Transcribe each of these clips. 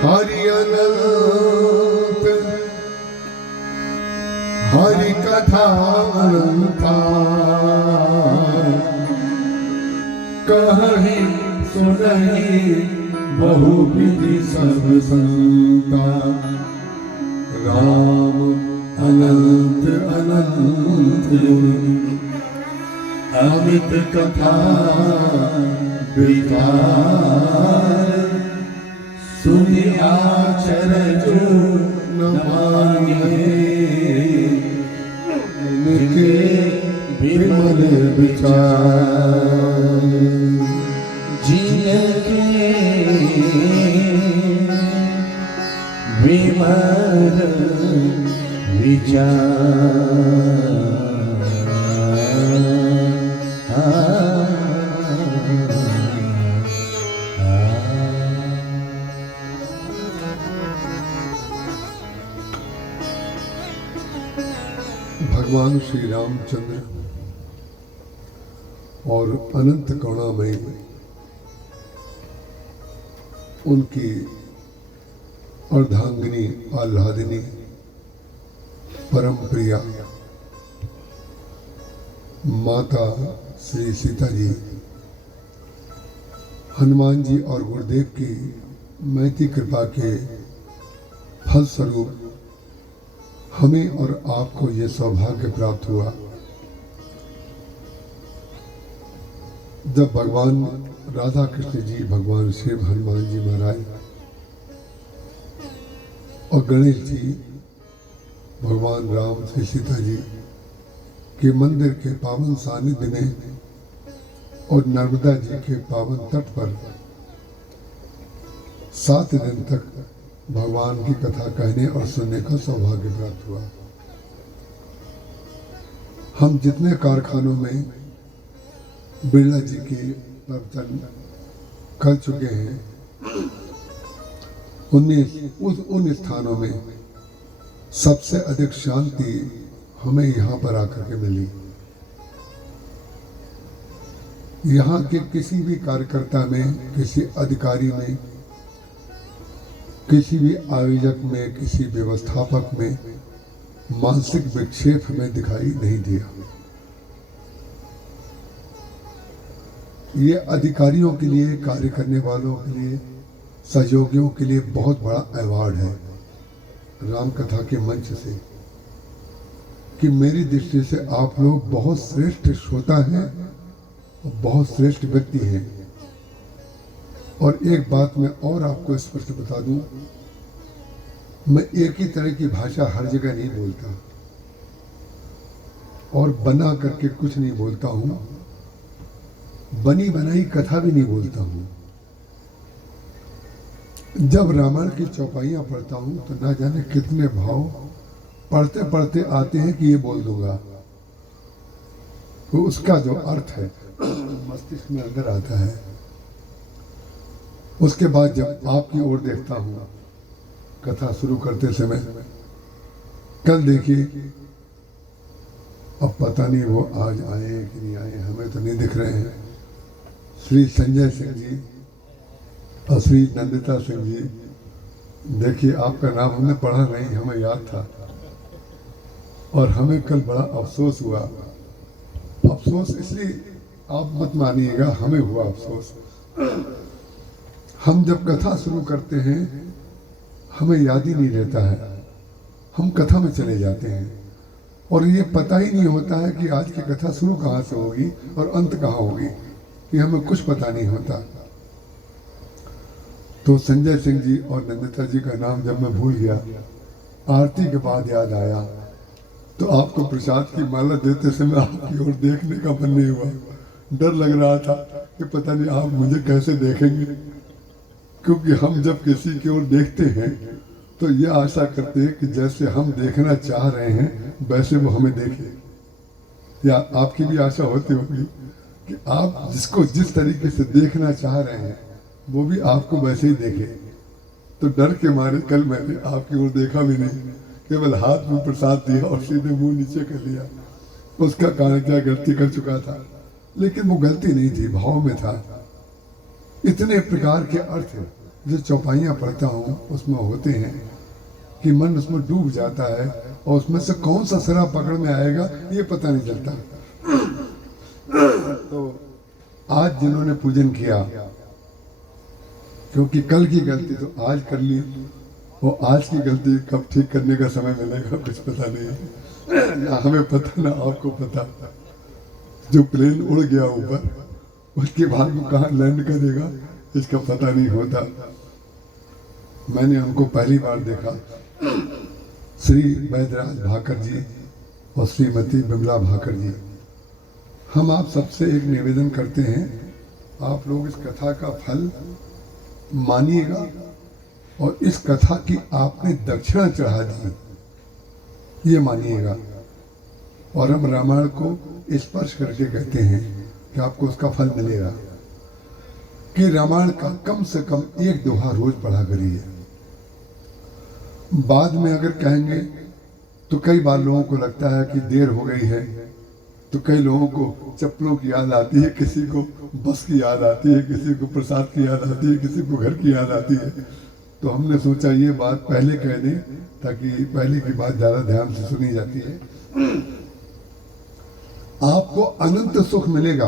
हरि अनंत हरि कथा अनंता कहीं सुनहि बहु विधि सब संता राम अनंत अनंत अमित कथा विचार सुनिया चरज न माने निके विमल विचार जिनके विमल विचार भगवान श्री रामचंद्र और अनंत करुणामयी उनकी अर्धांगिनी आह्लादिनी परम प्रिया माता श्री सीता जी हनुमान जी और गुरुदेव की महती कृपा के फलस्वरूप हमें और आपको ये सौभाग्य प्राप्त हुआ जब भगवान राधा कृष्ण जी, भगवान शिव, हनुमान जी महाराज और गणेश जी, भगवान राम, श्री सीता जी के मंदिर के पावन सानिध्य में और नर्मदा जी के पावन तट पर 7 दिन तक भगवान की कथा कहने और सुनने का सौभाग्य प्राप्त हुआ। हम जितने कारखानों में बिरला जी के प्रवचन कर चुके हैं उन स्थानों में सबसे अधिक शांति हमें यहाँ पर आकर के मिली। यहाँ के किसी भी कार्यकर्ता में, किसी अधिकारी में, किसी भी आयोजक में, किसी व्यवस्थापक में मानसिक विक्षेप हमें दिखाई नहीं दिया। ये अधिकारियों के लिए, कार्य करने वालों के लिए, सहयोगियों के लिए बहुत बड़ा अवार्ड है राम कथा के मंच से कि मेरी दृष्टि से आप लोग बहुत श्रेष्ठ श्रोता हैं और बहुत श्रेष्ठ व्यक्ति हैं। और एक बात मैं और आपको स्पष्ट बता दूं, मैं एक ही तरह की भाषा हर जगह नहीं बोलता और बना करके कुछ नहीं बोलता हूं, बनी बनाई कथा भी नहीं बोलता हूं। जब रामायण की चौपाइयां पढ़ता हूं तो ना जाने कितने भाव पढ़ते पढ़ते आते हैं कि ये बोल दूंगा, तो उसका जो अर्थ है मस्तिष्क में अंदर आता है। उसके बाद जब आपकी ओर देखता हूँ कथा शुरू करते समय, कल देखिए, अब पता नहीं वो आज आए कि नहीं आए, हमें तो नहीं दिख रहे हैं, श्री संजय सिंह जी और श्री नंदिता सिंह जी। देखिए आपका नाम हमने पढ़ा नहीं, हमें याद था और हमें कल बड़ा अफसोस हुआ। अफसोस इसलिए आप मत मानिएगा, हमें हुआ अफसोस। हम जब कथा शुरू करते हैं हमें याद ही नहीं रहता है, हम कथा में चले जाते हैं और ये पता ही नहीं होता है कि आज की कथा शुरू कहाँ से होगी और अंत कहाँ होगी, कि हमें कुछ पता नहीं होता। तो संजय सिंह जी और नंदिता जी का नाम जब मैं भूल गया, आरती के बाद याद आया, तो आपको प्रसाद की माला देते समय आपकी ओर देखने का मन नहीं हुआ। डर लग रहा था कि पता नहीं आप मुझे कैसे देखेंगे, क्योंकि हम जब किसी की ओर देखते हैं तो यह आशा करते हैं कि जैसे हम देखना चाह रहे हैं वैसे वो हमें देखे। या आपकी भी आशा होती होगी कि आप जिसको जिस तरीके से देखना चाह रहे हैं वो भी आपको वैसे ही देखे। तो डर के मारे कल मैंने आपकी ओर देखा भी नहीं, केवल हाथ में प्रसाद दिया और सीधे मुंह नीचे कर लिया। उसका कारण क्या गलती कर चुका था, लेकिन वो गलती नहीं थी, भाव में था। इतने प्रकार के अर्थ जो चौपाइयाँ पढ़ता हूँ उसमें होते हैं कि मन उसमें डूब जाता है और उसमें से कौन सा सिरा पकड़ में आएगा ये पता नहीं चलता। तो आज जिन्होंने पूजन किया, क्योंकि कल की गलती तो आज कर ली, वो आज की गलती कब ठीक करने का समय मिलेगा कुछ पता नहीं, ना हमें पता ना आपको पता। जो प्लेन उड़ गया ऊपर उसके बाद वो कहाँ लैंड करेगा इसका पता नहीं होता। मैंने उनको पहली बार देखा, श्री वैद्यराज भाकर जी और श्रीमती बिमला भाकर जी। हम आप सबसे एक निवेदन करते हैं, आप लोग इस कथा का फल मानिएगा और इस कथा की आपने दक्षिणा चढ़ा दी ये मानिएगा। और हम रामायण को स्पर्श करके कहते हैं कि आपको उसका फल मिलेगा कि रामायण का कम से कम एक दोहा रोज पढ़ा करिए। बाद में अगर कहेंगे तो कई बार लोगों को लगता है कि देर हो गई है, तो कई लोगों को चप्पलों की याद आती है, किसी को बस की याद आती है, किसी को प्रसाद की याद आती है, किसी को घर की याद आती है। तो हमने सोचा ये बात पहले कह दें ताकि पहले की बात ज़्यादा ध्यान से सुनी जाती है। आपको अनंत सुख मिलेगा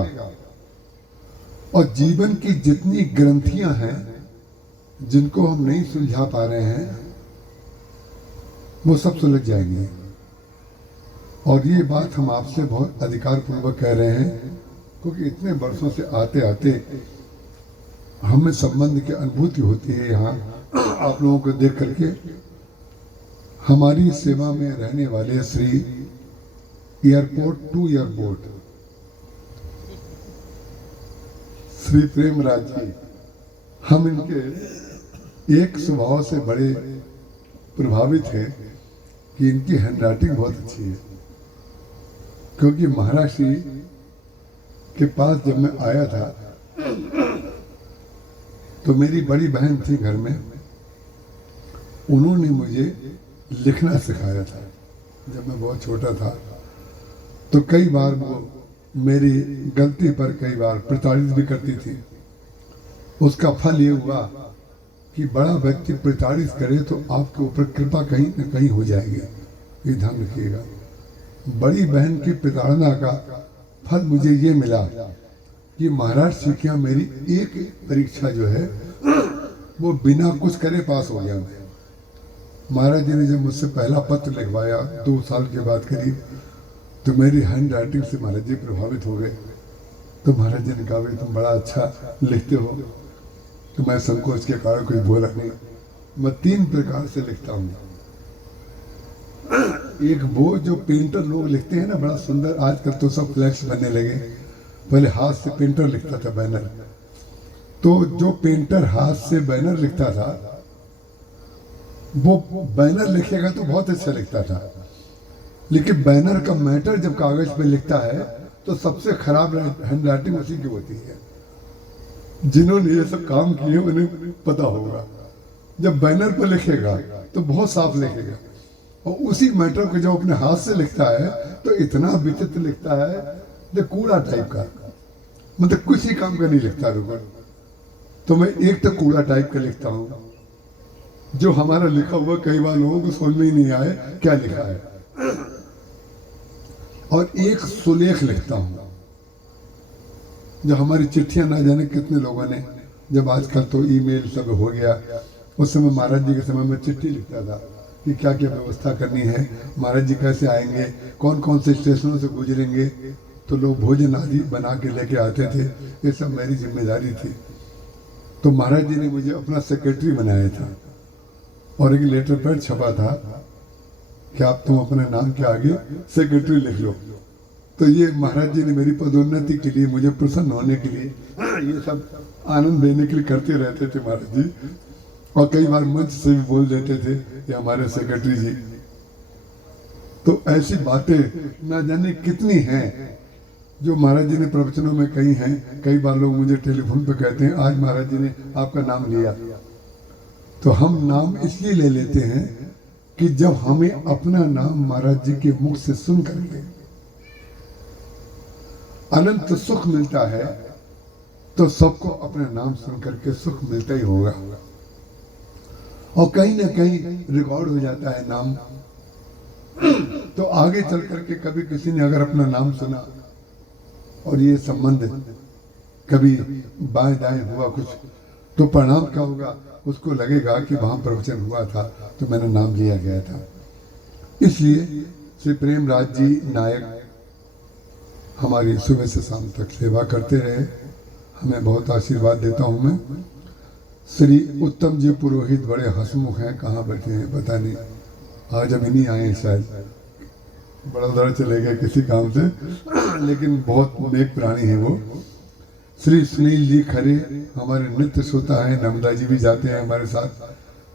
और जीवन की जितनी ग्रंथियां हैं जिनको हम नहीं सुलझा पा रहे हैं वो सब सुलझ जाएंगी। और ये बात हम आपसे बहुत अधिकार पूर्वक कह रहे हैं क्योंकि इतने वर्षों से आते आते हमें संबंध की अनुभूति होती है। यहाँ आप लोगों को देख करके हमारी सेवा में रहने वाले Shri airport to airport Shri Premraj ji, हम इनके एक स्वभाव से बड़े प्रभावित हैं कि इनकी हैंडराइटिंग बहुत अच्छी है। क्योंकि महाराज श्री के पास जब मैं आया था तो मेरी बड़ी बहन थी घर में, उन्होंने मुझे लिखना सिखाया था जब मैं बहुत छोटा था। तो कई बार वो मेरी गलती पर कई बार प्रताड़ित भी करती थी। उसका फल ये हुआ कि बड़ा व्यक्ति प्रताड़ित करे तो आपके ऊपर कृपा कहीं न कहीं हो जाएगी, ये ध्यान रखिएगा। बड़ी बहन की प्रताड़ना का फल मुझे ये मिला कि महाराज श्री की मेरी एक परीक्षा जो है वो बिना कुछ करे पास हो गया। महाराज जी ने जब मुझसे पहला पत्र लिखवाया 2 साल के बाद करीब, तो मेरी हैंड राइटिंग से महाराज जी प्रभावित हो गए। तो महाराज जी ने कहा भाई तुम बड़ा अच्छा लिखते हो। तो मैं संकोच के कारण कोई बोला नहीं। मैं 3 प्रकार से लिखता हूँ। एक वो जो पेंटर लोग लिखते हैं ना बड़ा सुंदर, आजकल तो सब फ्लैक्स बनने लगे, पहले हाथ से पेंटर लिखता था बैनर। तो जो पेंटर हाथ से बैनर लिखता था वो बैनर लिखेगा तो बहुत अच्छा लिखता था, लेकिन बैनर का मैटर जब कागज पे लिखता है तो सबसे खराब हैंड राइटिंग उसी की होती है। जिन्होंने ये सब काम किए उन्हें पता होगा। जब बैनर पर लिखेगा तो बहुत साफ लिखेगा और उसी मैटर को जब अपने हाथ से लिखता है तो इतना विचित्र लिखता है, जो कूड़ा टाइप का, मतलब कुछ ही काम का नहीं लिखता रुकर। तो मैं एक तो कूड़ा टाइप का लिखता हूँ जो हमारा लिखा हुआ कई बार लोगों को समझ में ही नहीं आए क्या लिखा है, और एक सुलेख लिखता हूँ जो हमारी चिट्ठियां ना जाने कितने लोगों ने, जब आजकल तो ईमेल सब हो गया, उस समय महाराज जी के समय में चिट्ठी लिखता था कि क्या क्या व्यवस्था करनी है, महाराज जी कैसे आएंगे, कौन कौन से स्टेशनों से गुजरेंगे, तो लोग भोजन आदि बना के लेके आते थे, ये सब मेरी जिम्मेदारी थी। तो महाराज जी ने मुझे अपना सेक्रेटरी बनाया था और एक लेटर पैड छपा था कि आप तुम अपने नाम के आगे सेक्रेटरी लिख लो। तो ये महाराज जी ने मेरी पदोन्नति के लिए, मुझे प्रसन्न होने के लिए, ये सब आनंद देने के लिए करते रहते थे महाराज जी। और कई बार मंच से भी बोल देते थे ये हमारे सेक्रेटरी जी। तो ऐसी बातें ना जाने कितनी हैं जो महाराज जी ने प्रवचनों में कही हैं। कई बार लोग मुझे टेलीफोन पे कहते हैं आज महाराज जी ने आपका नाम लिया। तो हम नाम इसलिए ले लेते हैं कि जब हमें अपना नाम महाराज जी के मुख से सुन करके अनंत सुख मिलता है तो सबको अपना नाम सुन करके सुख मिलता ही होगा। और कहीं ना कहीं रिकॉर्ड हो जाता है नाम। तो आगे चल करके कभी किसी ने अगर अपना नाम सुना और ये संबंध कभी बाएं दाएं हुआ कुछ, तो परिणाम क्या होगा, उसको लगेगा कि वहां प्रवचन हुआ था तो मैंने नाम लिया गया था। इसलिए श्री प्रेमराज जी नायक हमारी सुबह से शाम तक सेवा करते रहे, हमें बहुत आशीर्वाद देता हूँ मैं। श्री उत्तम जी पुरोहित बड़े हंसमुख हैं, कहाँ बैठे हैं पता नहीं, आज अभी नहीं आए हैं, शायद बड़ोदरा चले गए किसी काम से, लेकिन बहुत नेक प्राणी हैं वो। श्री सुनील जी खरे हमारे नित्य श्रोता हैं, नर्मदा जी भी जाते हैं हमारे साथ।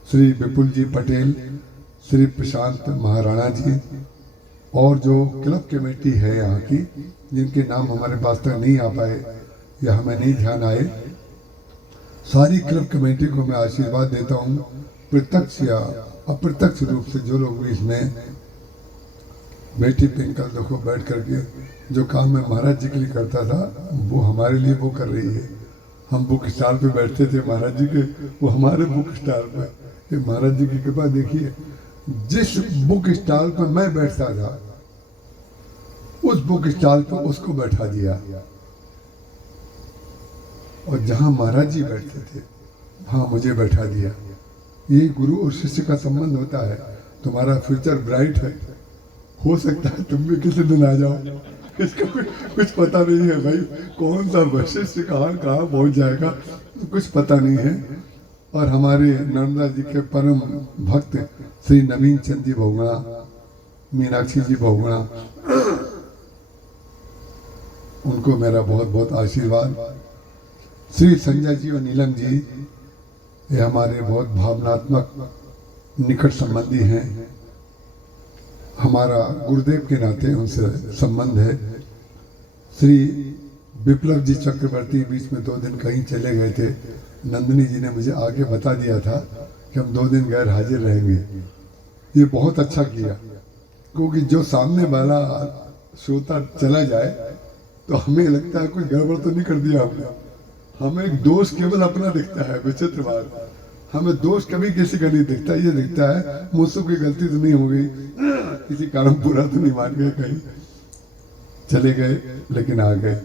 श्री विपुल जी पटेल, श्री प्रशांत महाराणा जी, और जो क्लब कमेटी है यहाँ की, जिनके नाम हमारे पास तक नहीं आ पाए या हमें नहीं ध्यान आए, सारी क्लब कमेटी को मैं आशीर्वाद देता हूँ। प्रत्यक्ष या अप्रत्यक्ष रूप से जो लोग भी इसमें बेटी पिंकल देखो बैठ करके जो काम मैं महाराज जी के लिए करता था, वो हमारे लिए वो कर रही है। हम बुक स्टॉल पे बैठते थे महाराज जी के, वो हमारे बुक स्टॉल पे। ये महाराज जी की कृपा देखिए, जिस बुक स्टॉल पे मैं बैठता था उस बुक स्टॉल पे उसको बैठा दिया, और जहां महाराज जी बैठते थे वहां मुझे बैठा दिया। ये गुरु और शिष्य का संबंध होता है। तुम्हारा फ्यूचर ब्राइट है, हो सकता है तुम भी किसी दिन आ जाओ, इसका कुछ पता नहीं है भाई, कौन सा वशिष्ठ कहाँ कहाँ पहुंच जाएगा कुछ पता नहीं है। और हमारे नर्मदा जी के परम भक्त श्री नवीन चंद जी बहुगुणा, मीनाक्षी जी बहुगुणा, उनको मेरा बहुत बहुत आशीर्वाद। श्री संजय जी और नीलम जी, ये हमारे बहुत भावनात्मक निकट संबंधी हैं, हमारा गुरुदेव के नाते उनसे संबंध है। श्री विप्लव जी चक्रवर्ती बीच में 2 दिन कहीं चले गए थे, नंदिनी जी ने मुझे आगे बता दिया था कि हम 2 दिन गैर हाजिर रहेंगे। ये बहुत अच्छा किया, क्योंकि जो सामने वाला श्रोता चला जाए तो हमें लगता है कुछ गड़बड़ तो नहीं कर दिया हमने। हमें दोष केवल अपना दिखता है, विचित्र बात, हमें दोष कभी किसी का नहीं दिखता। ये दिखता है मुझसे कोई गलती तो नहीं हो गई, किसी कारण पूरा तो नहीं मान गए, कहीं चले गए लेकिन आ गए।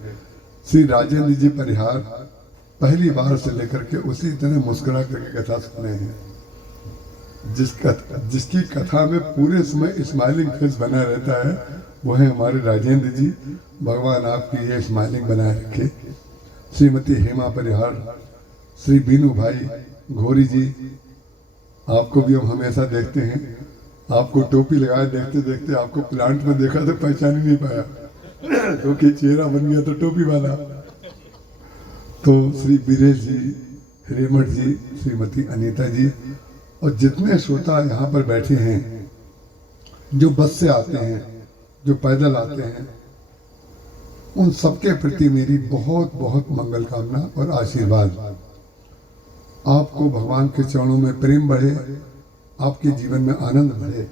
श्री राजेंद्र जी परिहार, पहली बार से लेकर के उसी तरह मुस्कुरा करके कथा सुने हैं, जिसकी कथा में पूरे समय स्माइलिंग फेस बना रहता है, वो है हमारे राजेंद्र जी। भगवान आपकी ये स्माइलिंग बनाए रखे। श्रीमती हेमा परिहार, श्री बीनू भाई घोरी जी, आपको भी हम हमेशा देखते हैं, आपको टोपी लगाए देखते देखते आपको प्लांट में देखा तो पहचान ही नहीं पाया, क्योंकि चेहरा बन गया तो टोपी वाला। तो श्री बीरेश जी, हिरेमठ जी, श्रीमती अनीता जी, और जितने श्रोता यहाँ पर बैठे हैं, जो बस से आते हैं, जो पैदल आते हैं, उन सबके प्रति मेरी बहुत बहुत मंगल कामना और आशीर्वाद। आपको भगवान के चरणों में प्रेम बढ़े, आपके जीवन में आनंद बढ़े।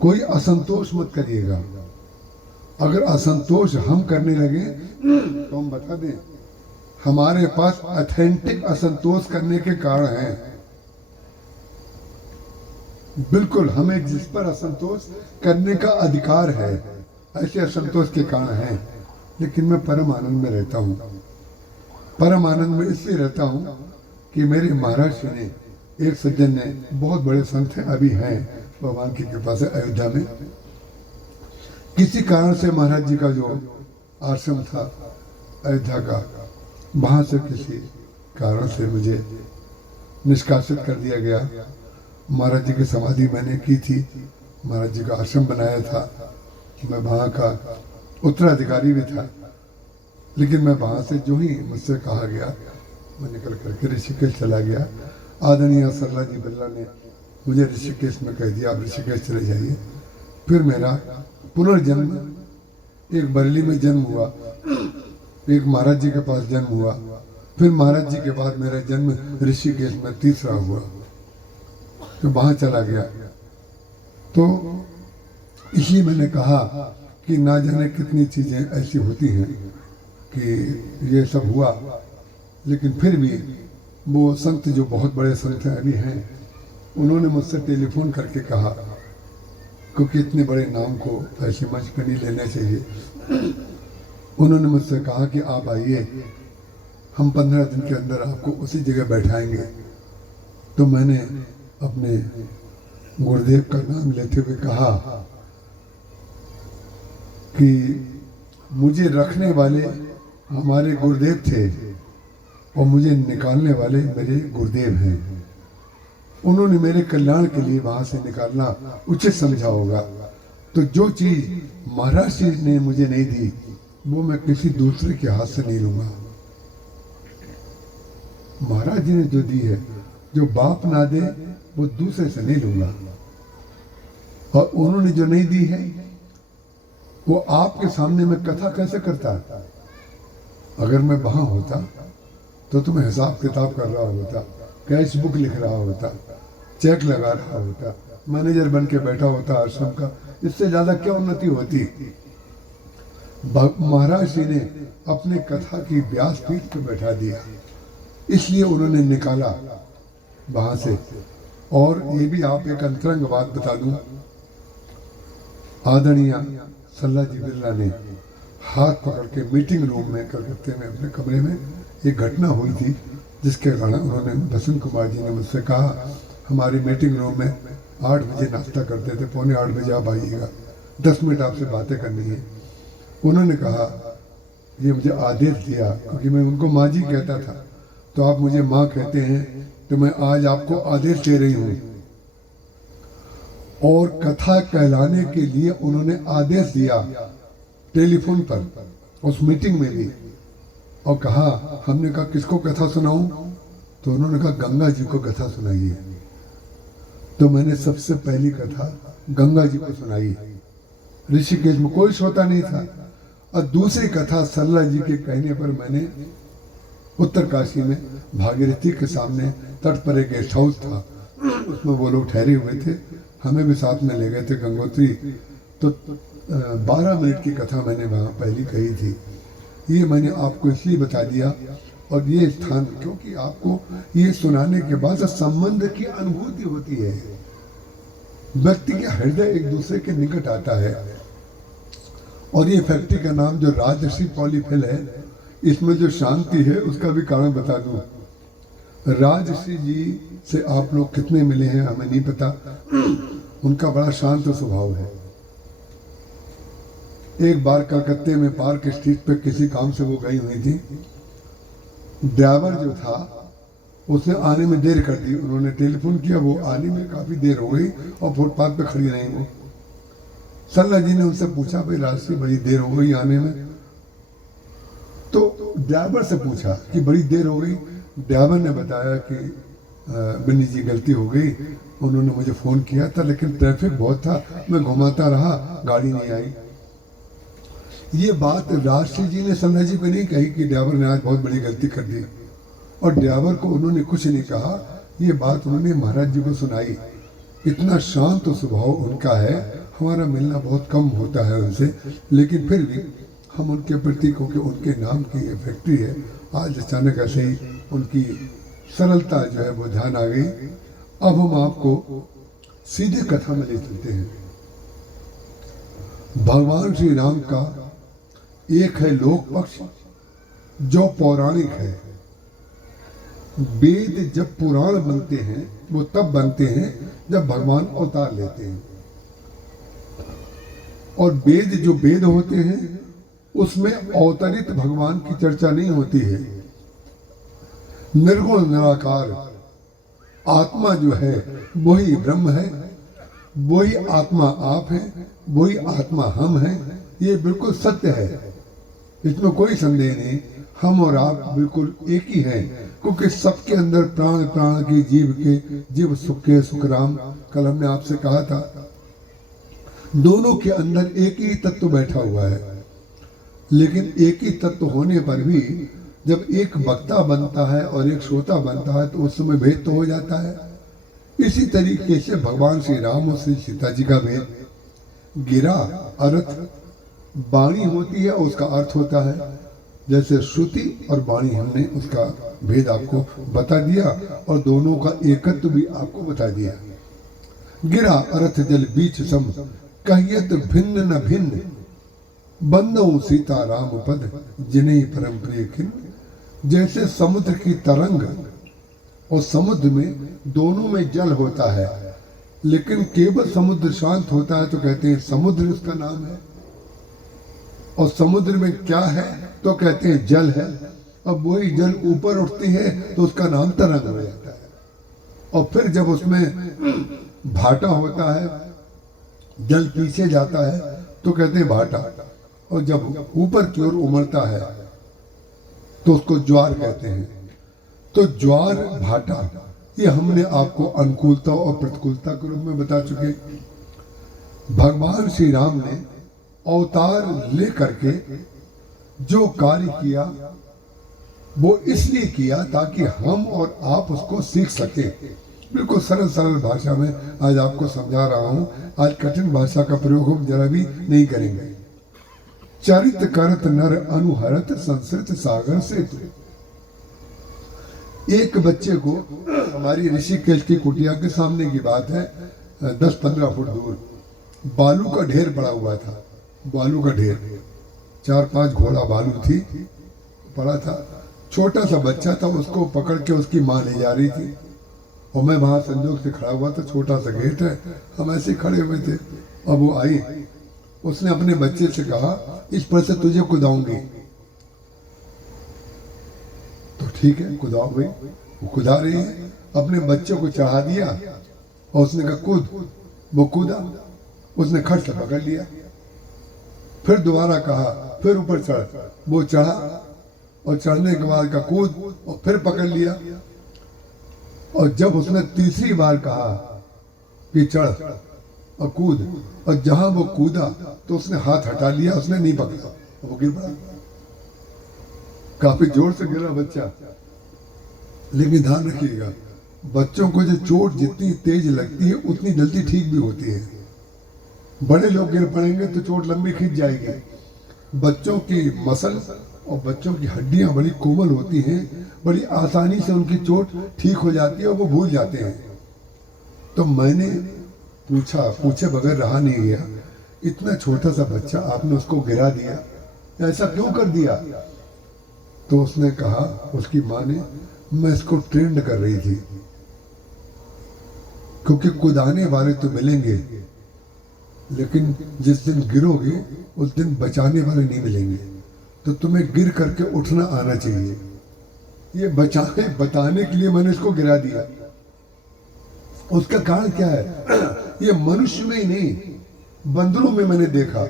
कोई असंतोष मत करिएगा। अगर असंतोष हम करने लगे तो हम बता दें, हमारे पास ऑथेंटिक असंतोष करने के कारण हैं। बिल्कुल, हमें जिस पर असंतोष करने का अधिकार है, ऐसे असंतोष के कारण हैं। लेकिन मैं परम आनंद में रहता हूँ। परम आनंद में इसलिए रहता हूँ कि मेरे महाराज जी ने, एक सज्जन ने, बहुत बड़े संत हैं, अभी हैं भगवान की कृपा से अयोध्या में, किसी कारण से महाराज जी का जो आश्रम था अयोध्या का, वहाँ से किसी कारण से मुझे निष्कासित कर दिया गया। महाराज जी की समाधि मैंने की थी, महाराज जी का आश्रम बनाया था, मैं वहाँ का उत्तराधिकारी भी था। लेकिन मैं वहाँ से जो ही मुझसे कहा गया, मैं निकल करके ऋषिकेश चला गया। आदरणीय सरला जी बिरला ने मुझे ऋषिकेश में कह दिया, आप ऋषिकेश चले जाइए। फिर मेरा पुनर्जन्म, एक बरेली में जन्म हुआ, एक महाराज जी के पास जन्म हुआ, फिर महाराज जी के बाद मेरा जन्म ऋषिकेश में तीसरा हुआ, तो वहाँ चला गया। तो इसलिए मैंने कहा कि ना जाने कितनी चीज़ें ऐसी होती हैं कि ये सब हुआ, लेकिन फिर भी वो संत जो बहुत बड़े संत हैं अभी हैं, उन्होंने मुझसे टेलीफोन करके कहा, क्योंकि इतने बड़े नाम को ऐसे मंच पर नहीं लेना चाहिए, उन्होंने मुझसे कहा कि आप आइए, हम 15 दिन के अंदर आपको उसी जगह बैठाएंगे। तो मैंने अपने गुरुदेव का नाम लेते हुए कहा कि मुझे रखने वाले हमारे गुरुदेव थे और मुझे निकालने वाले मेरे गुरुदेव हैं। उन्होंने मेरे कल्याण के लिए वहाँ से निकालना उचित समझा होगा। तो जो चीज़ महाराज जी ने मुझे नहीं दी वो मैं किसी दूसरे के हाथ से नहीं लूँगा। महाराज जी ने जो दी है, जो बाप ना दे वो दूसरे से नहीं लूँगा। और उन्होंने जो नहीं दी है वो आपके सामने मैं कथा कैसे करता। अगर मैं वहाँ होता तो तुम्हें हिसाब किताब कर रहा होता, कैश बुक लिख रहा होता, चेक लगा रहा होता, मैनेजर बन के बैठा होता आश्रम का। इससे ज़्यादा क्या उन्नति होती। महाराज जी ने अपने कथा की व्यासपीठ पर बैठा दिया, इसलिए उन्होंने निकाला वहाँ से। और ये भी आप एक अंतरंग बात बता दूं, आदरणीय सल्ला जी बिरला ने हाथ पकड़ के मीटिंग रूम में कलकत्ते में अपने कमरे में एक घटना हुई थी, जिसके कारण उन्होंने बसंत कुमार जी ने मुझसे कहा, हमारी मीटिंग रूम में 8 बजे नाश्ता करते थे, 7:45 बजे आप आइएगा, 10 मिनट आपसे बातें करनी है। उन्होंने कहा, ये मुझे आदेश दिया, क्योंकि मैं उनको माँ जी कहता था, तो आप मुझे माँ कहते हैं, तो मैं आज आपको आदेश दे रही हूँ। और कथा कहलाने के लिए उन्होंने आदेश दिया टेलीफोन पर, उस मीटिंग में भी, और कहा, हमने कहा किसको कथा सुनाऊं, तो उन्होंने कहा गंगा जी को कथा सुनाइए। तो मैंने सबसे पहली कथा गंगा जी को सुनाई। ऋषिकेश में कोई श्रोता नहीं था। और दूसरी कथा सल्ला जी के कहने पर मैंने उत्तरकाशी में भागीरथी के सामने तट पर एक गेस्ट हाउस था, उसमें वो लोग ठहरे हुए थे, हमें भी साथ में ले गए थे गंगोत्री। तो 12 मिनट की कथा मैंने वहाँ पहली कही थी। ये मैंने आपको इसलिए बता दिया, और ये स्थान क्योंकि आपको ये सुनाने के बाद संबंध की अनुभूति होती है, व्यक्ति के हृदय एक दूसरे के निकट आता है। और ये फैक्ट्री का नाम जो राजश्री पॉलीफिल है, इसमें जो शांति है उसका भी कारण बता दूं। राजश्री जी से आप लोग कितने मिले हैं हमें नहीं पता, उनका बड़ा शांत स्वभाव है। एक बार कलकत्ते में पार्क स्ट्रीट पे किसी काम से वो गई हुई थी, ड्राइवर जो था उसने आने में देर कर दी। उन्होंने टेलीफोन किया, वो आने में काफ़ी देर हो गई और फुटपाथ पे खड़ी रही वो। सल्ला जी ने उनसे पूछा, भाई राजश्री बड़ी देर हो गई आने में। तो ड्राइवर से पूछा कि बड़ी देर हो गई। ड्राइवर ने बताया कि बिन्नी जी गलती हो गई, उन्होंने मुझे फ़ोन किया था लेकिन ट्रैफिक बहुत था, मैं घुमाता रहा, गाड़ी नहीं आई। ये बात राजश्री जी ने सल्ला जी को नहीं कही कि ड्राइवर ने आज बहुत बड़ी गलती कर दी, और ड्राइवर को उन्होंने कुछ नहीं कहा। ये बात उन्होंने महाराज जी को सुनाई। इतना शांत स्वभाव उनका है, हमारा मिलना बहुत कम होता है उनसे, लेकिन फिर भी हम उनके प्रति, क्योंकि उनके नाम की ये फैक्ट्री है, आज अचानक ऐसे ही उनकी सरलता जो है वो ध्यान आ गई। अब हम आपको सीधे कथा में ले चलते हैं। भगवान श्री राम का एक है लोक पक्ष जो पौराणिक है। वेद जब पुराण बनते हैं वो तब बनते हैं जब भगवान अवतार लेते हैं, और वेद जो वेद होते हैं उसमें अवतरित भगवान की चर्चा नहीं होती है। निर्गुण निराकार आत्मा जो है वही ब्रह्म है, वही आत्मा आप है, वही आत्मा हम हैं। ये बिल्कुल सत्य है, इसमें कोई संदेह नहीं। हम और आप बिल्कुल एक ही हैं, क्योंकि सबके अंदर प्राण प्राण के जीव सुख के सुख राम। कल हमने आपसे कहा था, दोनों के अंदर एक ही तत्व बैठा हुआ है, लेकिन एक ही तत्व होने पर भी जब एक वक्ता बनता है और एक श्रोता बनता है तो उस समय भेद तो हो जाता है। इसी तरीके से भगवान श्री राम और श्री सीता जी का भेद, गिरा अर्थ, वाणी होती है उसका अर्थ होता है, जैसे श्रुति और वाणी हमने उसका भेद आपको बता दिया और दोनों का एकत्व भी आपको बता दिया। गिरा अर्थ जल बीच सम कहियत भिन्न न भिन्न बंदो सीता राम पद जिन्हें परम प्रिय खिन्न। जैसे समुद्र की तरंग और समुद्र में दोनों में जल होता है, लेकिन केवल समुद्र शांत होता है तो कहते हैं समुद्र उसका नाम है, और समुद्र में क्या है तो कहते हैं जल है। अब वही जल ऊपर उठती है तो उसका नाम तरंग हो जाता है, और फिर जब उसमें भाटा होता है, जल पीछे जाता है तो कहते हैं भाटा, और जब ऊपर की ओर उमड़ता है तो उसको ज्वार कहते हैं। तो ज्वार भाटा ये हमने आपको अनुकूलता और प्रतिकूलता के रूप में बता चुके। भगवान श्री राम ने अवतार ले करके जो कार्य किया वो इसलिए किया ताकि हम और आप उसको सीख सके। बिल्कुल सरल सरल भाषा में आज आपको समझा रहा हूं। आज कठिन भाषा का प्रयोग हम जरा भी नहीं करेंगे। चरित करत नर अनुहरत संस्कृत सागर से तू। एक बच्चे को, हमारी ऋषिकेश की कुटिया के सामने की बात है, 10-15 फुट दूर बालू का ढेर पड़ा हुआ था। बालू का ढेर, 4-5 घोड़ा बालू थी पड़ा था। छोटा सा बच्चा था, उसको पकड़ के उसकी माँ ले जा रही थी, और मैं वहां संजोग से खड़ा हुआ था। छोटा सा गेट है, हम ऐसे खड़े हुए थे। अब वो आई, उसने अपने बच्चे से कहा इस पर से तुझे कुदाऊंगी। तो ठीक है, कुदाओ भाई। वो कुदा रही है, अपने बच्चे को चढ़ा दिया और उसने कहा कूद। वो कूदा, उसने खट से पकड़ लिया। फिर दोबारा कहा फिर ऊपर चढ़, वो चढ़ा, और चढ़ने के बाद का कूद, और फिर पकड़ लिया। और जब उसने तीसरी बार कहा कि चढ़ और कूद, और जहां वो कूदा तो उसने हाथ हटा लिया, उसने नहीं पकड़ा, वो गिर पड़ा। काफी जोर से गिरा बच्चा। लेकिन ध्यान रखिएगा, बच्चों को जो चोट जितनी तेज लगती है उतनी जल्दी ठीक भी होती है। बड़े लोग गिर पड़ेंगे तो चोट लंबी खींच जाएगी। बच्चों की मसल और बच्चों की हड्डियां बड़ी कोमल होती हैं, बड़ी आसानी से उनकी चोट ठीक हो जाती है और वो भूल जाते हैं। तो मैंने पूछे बगैर रहा नहीं गया, इतना छोटा सा बच्चा आपने उसको गिरा दिया, ऐसा क्यों कर दिया? तो उसने कहा, उसकी माँ ने, मैं इसको ट्रेंड कर रही थी, क्योंकि कुदाने वाले तो मिलेंगे लेकिन जिस दिन गिरोगे उस दिन बचाने वाले नहीं मिलेंगे। तो तुम्हें गिर करके उठना आना चाहिए। ये बताने के लिए मैंने इसको गिरा दिया। उसका कारण क्या है? ये मनुष्य में ही नहीं, बंदरों में मैंने देखा।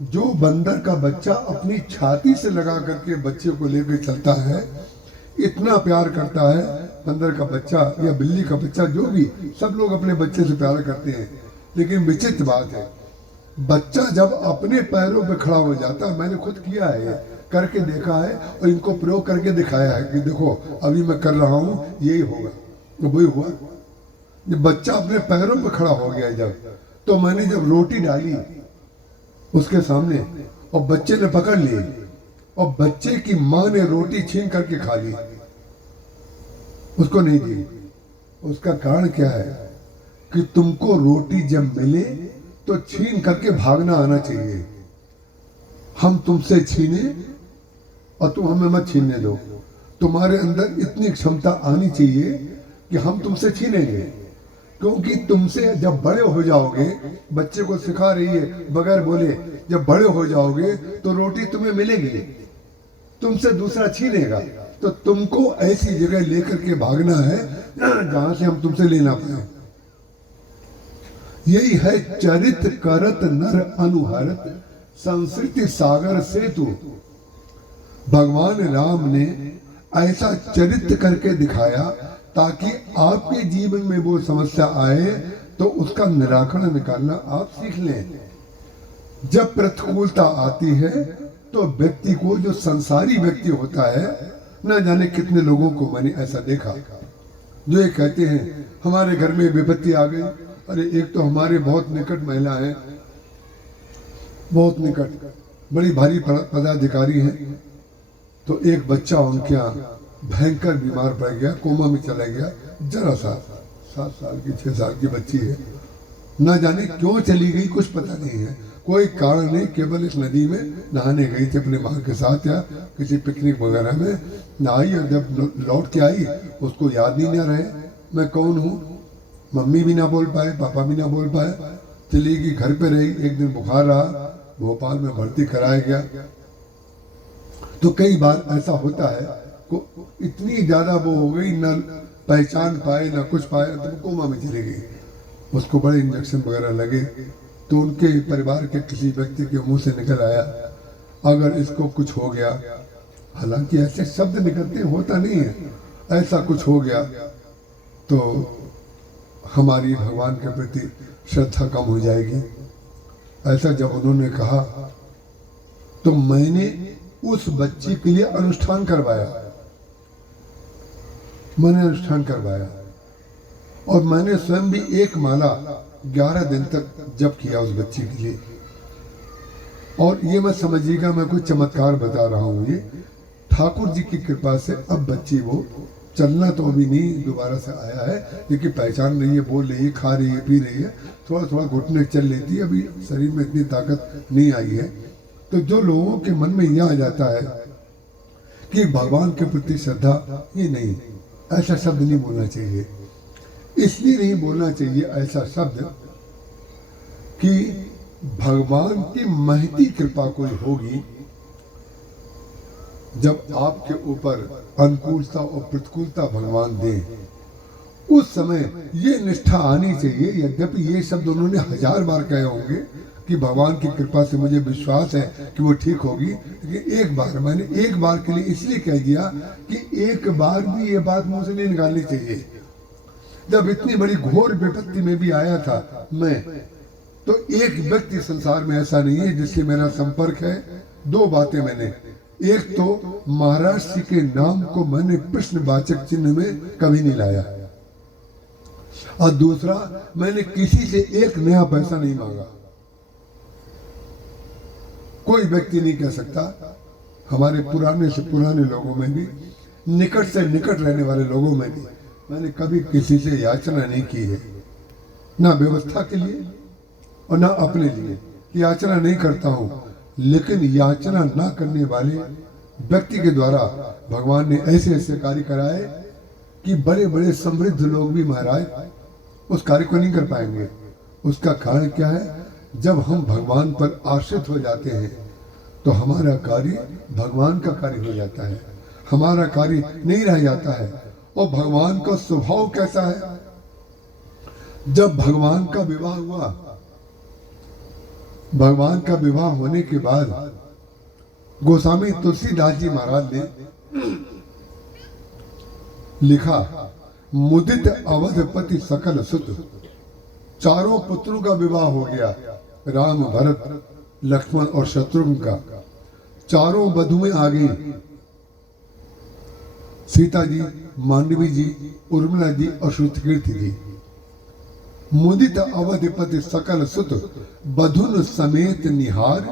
जो बंदर का बच्चा अपनी छाती से लगा करके बच्चे को लेकर चलता है, इतना प्यार करता है बंदर का बच्चा या बिल्ली का बच्चा, जो भी, सब लोग अपने बच्चे से प्यार करते हैं। लेकिन विचित्र बात है, बच्चा जब अपने पैरों पे खड़ा हो जाता है, मैंने खुद किया है, करके देखा है और इनको प्रयोग करके दिखाया है कि देखो अभी मैं कर रहा हूं, यही होगा। तो वही हुआ। जब बच्चा अपने पैरों पे खड़ा हो गया, तो मैंने जब रोटी डाली उसके सामने और बच्चे ने पकड़ ली, और बच्चे की माँ ने रोटी छीन करके खा ली, उसको नहीं दी। उसका कारण क्या है कि तुमको रोटी जब मिले तो छीन करके भागना आना चाहिए। हम तुमसे छीने और तुम हमें मत छीनने दो। तुम्हारे अंदर इतनी क्षमता आनी चाहिए कि हम तुमसे छीनेंगे, क्योंकि तुमसे जब बड़े हो जाओगे, बच्चे को सिखा रही है बगैर बोले, जब बड़े हो जाओगे तो रोटी तुम्हें मिलेगी, तुमसे दूसरा छीनेगा। तो तुमको ऐसी जगह लेकर के भागना है जहां से हम तुमसे लेना पाए। यही है चरित करत नर अनुहरत संस्कृति सागर सेतु। भगवान राम ने ऐसा चरित्र करके दिखाया ताकि आपके जीवन में वो समस्या आए तो उसका निराकरण निकालना आप सीख लें। जब प्रतिकूलता आती है तो व्यक्ति को, जो संसारी व्यक्ति होता है, न जाने कितने लोगों को मैंने ऐसा देखा जो ये कहते हैं हमारे घर में विपत्ति आ गई। अरे एक तो हमारे बहुत निकट महिला है, बहुत निकट, बड़ी भारी पदाधिकारी हैं, तो एक बच्चा उनके यहाँ भयंकर बीमार पड़ गया, कोमा में चला गया। जरा सा 7 साल की 6 साल की बच्ची है, ना जाने क्यों चली गई, कुछ पता नहीं है, कोई कारण नहीं, केवल इस नदी में नहाने गई थी अपनी माँ के साथ या किसी पिकनिक वगैरह में नहाई, और जब लौट के आई उसको याद नहीं रहे मैं कौन हूँ। मम्मी भी ना बोल पाए, पापा भी ना बोल पाए, चली गई, घर पे रही। एक दिन बुखार रहा, भोपाल में भर्ती कराया गया। तो कई बार ऐसा होता है को इतनी ज़्यादा वो हो गई, ना पहचान पाए ना कुछ पाए, तो कोमा में चली गई। उसको बड़े इंजेक्शन वगैरह लगे, तो उनके परिवार के किसी व्यक्ति के मुंह से निकल आया, अगर इसको कुछ हो गया, हालांकि ऐसे शब्द निकलते होता नहीं है, ऐसा कुछ हो गया तो हमारी भगवान के प्रति श्रद्धा कम हो जाएगी। ऐसा जब उन्होंने कहा तो मैंने उस बच्ची के लिए अनुष्ठान करवाया, मैंने अनुष्ठान करवाया, और मैंने स्वयं भी एक माला 11 दिन तक जप किया उस बच्ची के लिए। और ये मत समझिएगा मैं कोई चमत्कार बता रहा हूँ, ये ठाकुर जी की कृपा से अब बच्ची वो चलना तो अभी नहीं दोबारा से आया है, लेकिन पहचान रही है, बोल रही है, खा रही है, पी रही है, थोड़ा थोड़ा घुटने चल लेती है, अभी शरीर में इतनी ताकत नहीं आई है। तो जो लोगों के मन में यह आ जाता है कि भगवान के प्रति श्रद्धा, ये नहीं, ऐसा शब्द नहीं बोलना चाहिए। इसलिए नहीं बोलना चाहिए ऐसा शब्द कि भगवान की महती कृपा कोई होगी, जब आपके ऊपर अनुकूलता और प्रतिकूलता भगवान दे, उस समय ये निष्ठा आनी चाहिए। यद्यपि ये शब्द उन्होंने 1000 बार कहे होंगे कि भगवान की कृपा से मुझे विश्वास है कि वो ठीक होगी, लेकिन एक बार, मैंने एक बार के लिए इसलिए कह दिया कि एक बार भी ये बात मुंह से नहीं निकालनी चाहिए। जब इतनी बड़ी घोर विपत्ति में भी आया था मैं, तो एक व्यक्ति संसार में ऐसा नहीं है जिससे मेरा संपर्क है। 2 बातें मैंने, एक तो महाराज जी के नाम को मैंने प्रश्नवाचक चिन्ह में कभी नहीं लाया, और दूसरा मैंने किसी से एक नया पैसा नहीं मांगा। कोई व्यक्ति नहीं कह सकता, हमारे पुराने से पुराने लोगों में भी, निकट से निकट रहने वाले लोगों में भी मैंने कभी किसी से याचना नहीं की है, ना व्यवस्था के लिए और ना अपने लिए, याचना नहीं करता हूँ। लेकिन याचना ना करने वाले व्यक्ति के द्वारा भगवान ने ऐसे ऐसे कार्य कराए कि बड़े बड़े समृद्ध लोग भी महाराज उस कार्य को नहीं कर पाएंगे। उसका कारण क्या है? जब हम भगवान पर आश्रित हो जाते हैं तो हमारा कार्य भगवान का कार्य हो जाता है, हमारा कार्य नहीं रह जाता है। और भगवान का स्वभाव कैसा है? जब भगवान का विवाह हुआ, भगवान का विवाह होने के बाद गोस्वामी तुलसीदास जी महाराज ने लिखा, मुदित अवधपति सकल सुत, चारों पुत्रों का विवाह हो गया, राम, भरत, लक्ष्मण और शत्रुघ्न का। चारों वधुएं आ गई, सीता जी, मांडवी जी, उर्मिला जी और श्रुतकीर्ति जी। मुदित अवधिपति सकल सुत, बधुन समेत निहार,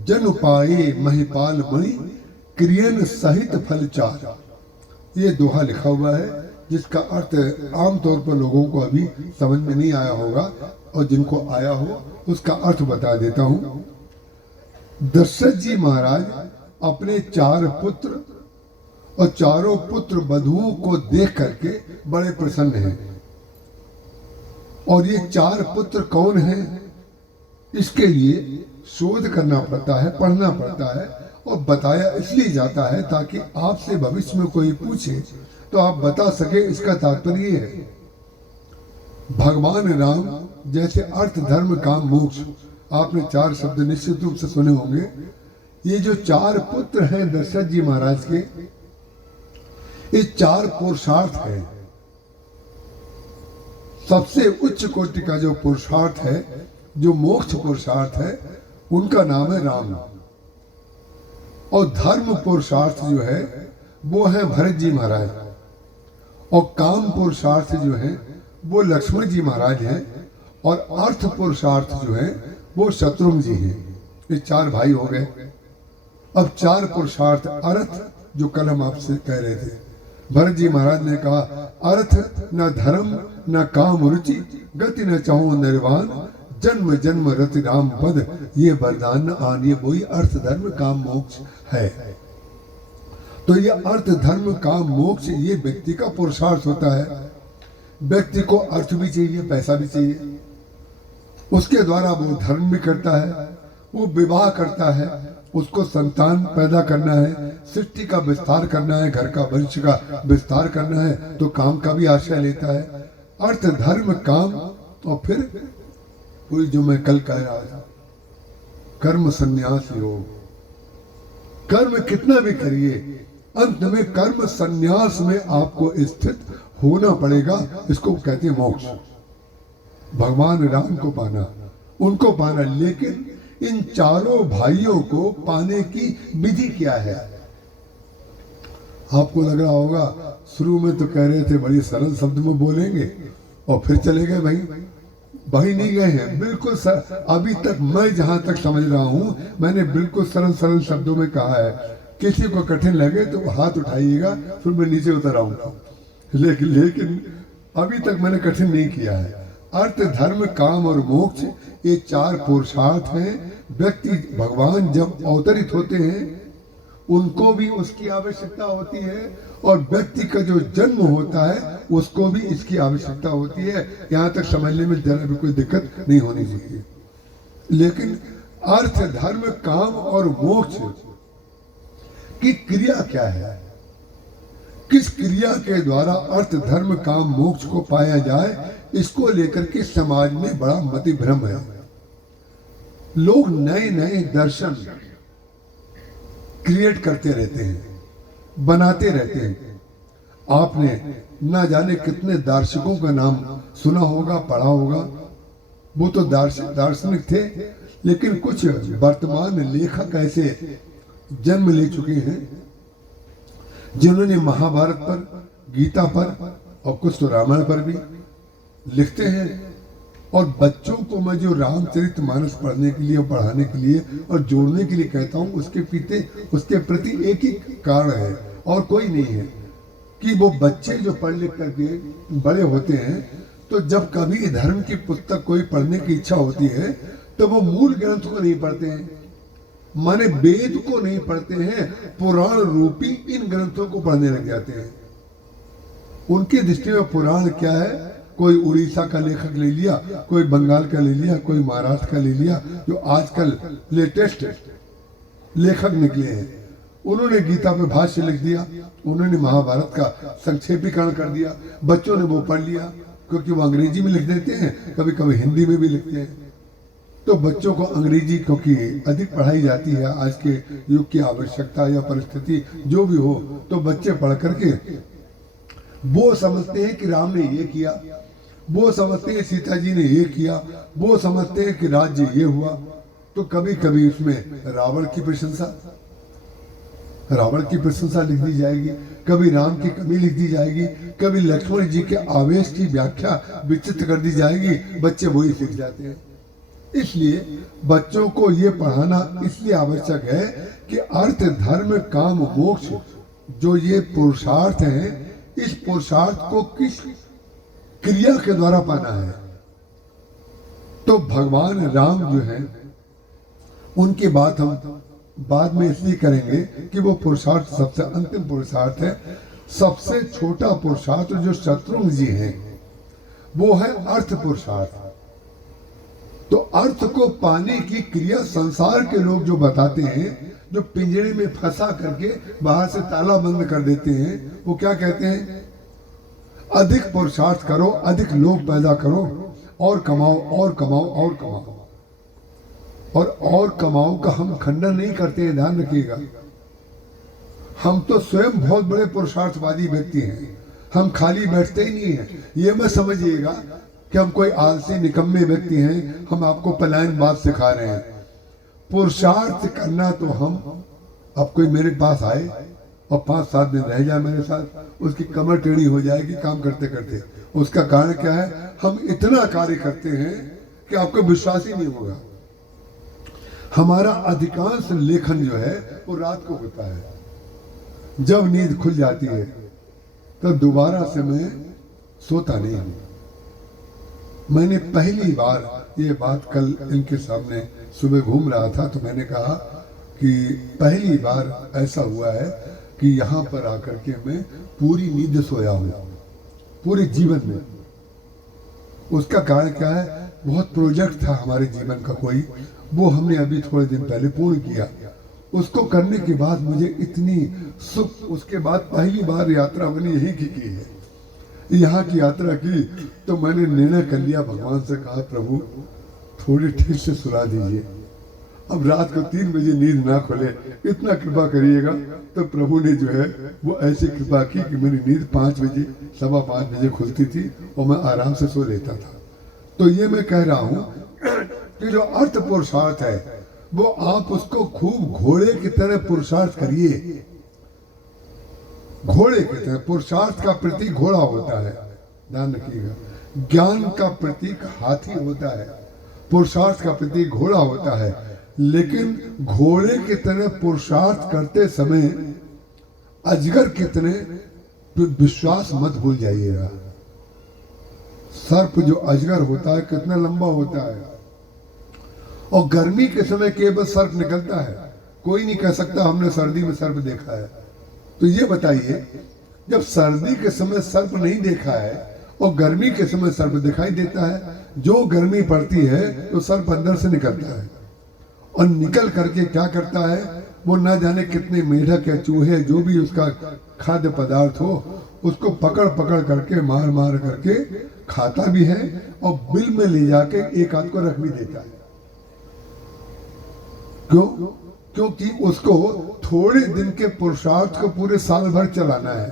जन पाए महिपाल मणि, क्रियन सहित फल चार। ये दोहा लिखा हुआ है जिसका अर्थ आमतौर पर लोगों को अभी समझ में नहीं आया होगा, और जिनको आया हो उसका अर्थ बता देता हूँ। दशरथ जी महाराज अपने 4 पुत्र और चारों पुत्र वधुओं को देख करके बड़े प्रसन्न हैं। और ये 4 पुत्र कौन हैं, इसके लिए शोध करना पड़ता है, पढ़ना पड़ता है, और बताया इसलिए जाता है ताकि आपसे भविष्य में कोई पूछे तो आप बता सके। इसका तात्पर्य है भगवान राम जैसे अर्थ, धर्म, काम, मोक्ष, आपने 4 शब्द निश्चित रूप से सुने होंगे। ये जो 4 पुत्र हैं दशरथ जी महाराज के, ये 4 पुरुषार्थ हैं। सबसे उच्च कोटि का जो पुरुषार्थ है, जो मोक्ष पुरुषार्थ है, उनका नाम है राम। और धर्म पुरुषार्थ जो है वो है भरत जी महाराज, और काम पुरुषार्थ जो है वो लक्ष्मण जी महाराज हैं, और अर्थ पुरुषार्थ जो है वो शत्रुघ्न जी हैं। ये 4 भाई हो गए। अब 4 पुरुषार्थ अर्थ, जो कल हम आपसे कह रहे थे, भरत जी महाराज ने कहा अर्थ न धर्म न काम रुचि, गति न चाहो निर्वाण, जन्म जन्म रति राम पद, ये वरदान न आन। ये वही अर्थ धर्म काम मोक्ष है। तो ये अर्थ धर्म काम मोक्ष ये व्यक्ति का पुरुषार्थ होता है। व्यक्ति को अर्थ भी चाहिए, पैसा भी चाहिए, उसके द्वारा वो धर्म भी करता है, वो विवाह करता है, उसको संतान पैदा करना है, सृष्टि का विस्तार करना है, घर का वंश का विस्तार करना है, तो काम का भी आश्रय लेता है। अर्थ धर्म काम, और फिर वही जो मैं कल कह रहा था, कर्म संन्यास योग। कर्म कितना भी करिए, अंत में कर्म संन्यास में आपको स्थित होना पड़ेगा। इसको कहते हैं मोक्ष, भगवान राम को पाना, उनको पाना। लेकिन इन चारों भाइयों को पाने की विधि क्या है? आपको लग रहा होगा शुरू में तो कह रहे थे बड़ी सरल शब्द में बोलेंगे, और फिर चले गए भाई नहीं गए हैं। बिल्कुल अभी तक मैं जहां तक समझ रहा हूं, मैंने बिल्कुल सरल सरल शब्दों में कहा है। किसी को कठिन लगे तो हाथ उठाइएगा, फिर मैं नीचे उतर आऊंगा। लेकिन अभी तक मैंने कठिन नहीं किया है। अर्थ धर्म काम और मोक्ष ये 4 पुरुषार्थ हैं। व्यक्ति भगवान जब अवतरित होते हैं उनको भी उसकी आवश्यकता होती है, और व्यक्ति का जो जन्म होता है उसको भी इसकी आवश्यकता होती है। यहाँ तक समझने में जरा भी कोई दिक्कत नहीं होनी चाहिए। लेकिन अर्थ धर्म काम और मोक्ष की क्रिया क्या है? किस क्रिया के द्वारा अर्थ धर्म काम मोक्ष को पाया जाए, इसको लेकर के समाज में बड़ा मति भ्रम है। लोग नए नए दर्शन क्रिएट करते रहते हैं, बनाते रहते हैं। आपने ना जाने कितने दार्शनिकों का नाम सुना होगा, पढ़ा होगा। वो तो दार्शनिक थे, लेकिन कुछ वर्तमान लेखक ऐसे जन्म ले चुके हैं जिन्होंने महाभारत पर, गीता पर और कुछ तो रामायण पर भी लिखते हैं। और बच्चों को मैं जो रामचरितमानस पढ़ने के लिए और पढ़ाने के लिए और जोड़ने के लिए कहता हूँ, उसके प्रति एक ही कारण है और कोई नहीं है, कि वो बच्चे जो पढ़ लिख करके बड़े होते हैं, तो जब कभी धर्म की पुस्तक कोई पढ़ने की इच्छा होती है तो वो मूल ग्रंथ को नहीं पढ़ते हैं, माने वेद को नहीं पढ़ते हैं, पुराण रूपी इन ग्रंथों को पढ़ने लग जाते हैं। उनकी दृष्टि में पुराण क्या है? कोई उड़ीसा का लेखक ले लिया, कोई बंगाल का ले लिया, कोई महाराष्ट्र का ले लिया, जो आजकल लेटेस्ट लेखक निकले हैं। उन्होंने गीता पे भाष्य लिख दिया, उन्होंने महाभारत का संक्षेपीकरण कर दिया, बच्चों ने वो पढ़ लिया, क्योंकि वो अंग्रेजी में लिख देते हैं, कभी कभी हिंदी में भी लिखते हैं। तो बच्चों को अंग्रेजी क्योंकि अधिक पढ़ाई जाती है, आज के युग की आवश्यकता या परिस्थिति जो भी हो, तो बच्चे पढ़ करके वो समझते हैं कि राम ने ये किया, वो समझते हैं सीता जी ने ये किया, वो समझते हैं कि राज्य ये हुआ। तो कभी कभी उसमें रावण की प्रशंसा लिख दी जाएगी, कभी राम की कमी लिख दी जाएगी, कभी लक्ष्मण जी के आवेश की व्याख्या विचित्र कर दी जाएगी। बच्चे वही सीख जाते हैं। इसलिए बच्चों को ये पढ़ाना इसलिए आवश्यक है कि अर्थ धर्म काम मोक्ष जो ये पुरुषार्थ हैं, इस पुरुषार्थ को किस क्रिया के द्वारा पाना है। तो भगवान राम जो हैं, उनकी बात हम बाद में इसलिए करेंगे कि वो पुरुषार्थ सबसे अंतिम पुरुषार्थ है। सबसे छोटा पुरुषार्थ जो शत्रुघ्न जी हैं, वो है अर्थ पुरुषार्थ। तो अर्थ को पाने की क्रिया संसार के लोग जो बताते हैं, जो पिंजरे में फंसा करके बाहर से ताला बंद कर देते हैं, वो क्या कहते हैं? अधिक पुरुषार्थ करो, अधिक लोग पैदा करो, और कमाओ और कमाओ और कमाओ। और कमाओ का हम खंडन नहीं करते हैं, ध्यान रखिएगा। हम तो स्वयं बहुत बड़े पुरुषार्थवादी व्यक्ति हैं, हम खाली बैठते ही नहीं हैं। ये मत समझिएगा कि हम कोई आलसी निकम्मे व्यक्ति हैं, हम आपको पलायन बात सिखा रहे हैं। पुरुषार्थ करना तो हम, अब कोई मेरे पास आए और 5-7 दिन रह जाए मेरे साथ, उसकी कमर टेढ़ी हो जाएगी काम करते करते। उसका कारण क्या है? हम इतना कार्य करते हैं कि आपको विश्वास ही नहीं होगा। हमारा अधिकांश लेखन जो है वो रात को होता है। जब नींद खुल जाती है तो दोबारा से मैं सोता नहीं हूं। मैंने पहली बार ये बात कल इनके सामने सुबह घूम रहा था तो मैंने कहा कि पहली बार ऐसा हुआ है कि यहाँ पर आकर के मैं पूरी नींद सोया हूँ पूरे जीवन में। उसका कारण क्या है? बहुत प्रोजेक्ट था हमारे जीवन का कोई, वो हमने अभी थोड़े दिन पहले पूर्ण किया। उसको करने के बाद मुझे इतनी सुख, उसके बाद पहली बार यात्रा मैंने यही की है। यहाँ की यात्रा की तो मैंने निर्णय कर लिया, भगवान से कहा प्रभु थोड़ी ठीक से सुला दीजिए, अब रात को 3 बजे नींद ना खुले, इतना कृपा करिएगा। तो प्रभु ने जो है वो ऐसी कृपा की कि मेरी नींद 5 बजे 5:15 बजे खुलती थी और मैं आराम से सो लेता था। तो ये मैं कह रहा हूँ कि जो अर्थ पुरुषार्थ है वो आप उसको खूब घोड़े की तरह पुरुषार्थ करिए। घोड़े की तरह पुरुषार्थ का प्रतीक घोड़ा होता है, ध्यान रखिएगा। ज्ञान का प्रतीक हाथी होता है, पुरुषार्थ का प्रतीक घोड़ा होता है। लेकिन घोड़े की तरह पुरुषार्थ करते समय अजगर कितने विश्वास मत भूल जाइएगा। सर्प जो अजगर होता है कितना लंबा होता है, और गर्मी के समय केवल सर्प निकलता है। कोई नहीं कह सकता हमने सर्दी में सर्प देखा है। तो ये बताइए, जब सर्दी के समय सर्प नहीं देखा है और गर्मी के समय सर्प दिखाई देता है, जो गर्मी पड़ती है तो सर्प अंदर से निकलता है और निकल करके क्या करता है, वो ना जाने कितने मेढक या चूहे जो भी उसका खाद्य पदार्थ हो उसको पकड़ पकड़ करके मार मार करके खाता भी है और बिल में ले जाके एक आध को रख भी देता है। क्यों? क्योंकि उसको थोड़े दिन के पुरुषार्थ को पूरे साल भर चलाना है।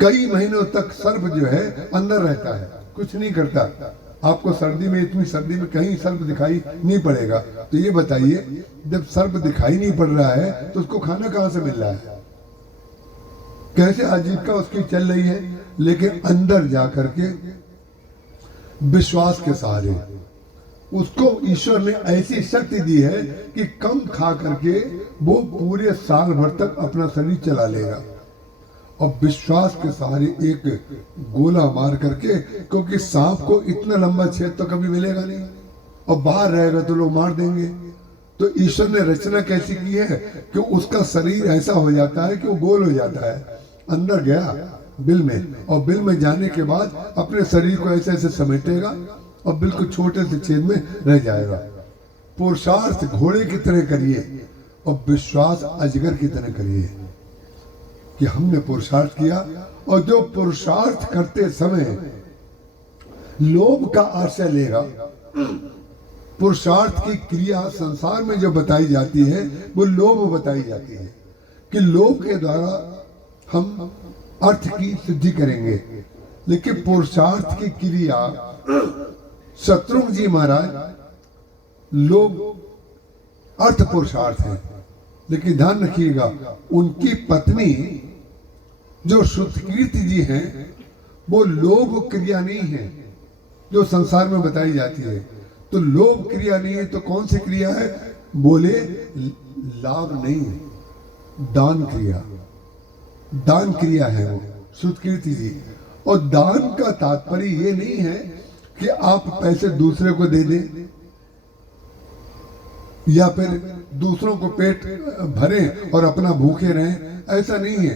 कई महीनों तक सर्प जो है अंदर रहता है, कुछ नहीं करता। आपको सर्दी में, इतनी सर्दी में कहीं सर्प दिखाई नहीं पड़ेगा। तो ये बताइए, जब सर्प दिखाई नहीं पड़ रहा है तो उसको खाना कहां से मिल रहा है? कैसे आजीविका उसकी चल रही है? लेकिन अंदर जाकर के विश्वास के सहारे उसको ईश्वर ने ऐसी शक्ति दी है कि कम खा करके वो पूरे साल भर तक अपना शरीर चला लेगा। और विश्वास के सहारे एक गोला मार करके, क्योंकि सांप को इतना लंबा छेद तो कभी मिलेगा नहीं और बाहर रहेगा तो लोग मार देंगे। तो ईश्वर ने रचना कैसी की है कि उसका शरीर ऐसा हो जाता है कि वो गोल हो जाता है। अंदर गया बिल में, और बिल में जाने के बाद अपने शरीर को ऐसे ऐसे समेटेगा और बिल्कुल छोटे से छेद में रह जाएगा। पुरुषार्थ घोड़े की तरह करिए और विश्वास अजगर की तरह करिए कि हमने पुरुषार्थ किया। और जो पुरुषार्थ करते समय लोभ का आश्रय लेगा, पुरुषार्थ की क्रिया संसार में जो बताई जाती है वो लोभ बताई जाती है कि लोभ के द्वारा हम अर्थ की सिद्धि करेंगे। लेकिन पुरुषार्थ की क्रिया, शत्रुघ्न जी महाराज लोग अर्थ पुरुषार्थ है। लेकिन ध्यान रखिएगा, उनकी पत्नी जो श्रुतकीर्ति जी हैं वो लोभ क्रिया नहीं है जो संसार में बताई जाती है। तो लोभ क्रिया नहीं है तो कौन सी क्रिया है? बोले लाभ नहीं, दान क्रिया। दान क्रिया है वो श्रुतकीर्ति जी। और दान का तात्पर्य ये नहीं है कि आप पैसे दूसरे को दे दें या फिर दूसरों को पेट भरें और अपना भूखे रहें, ऐसा नहीं है।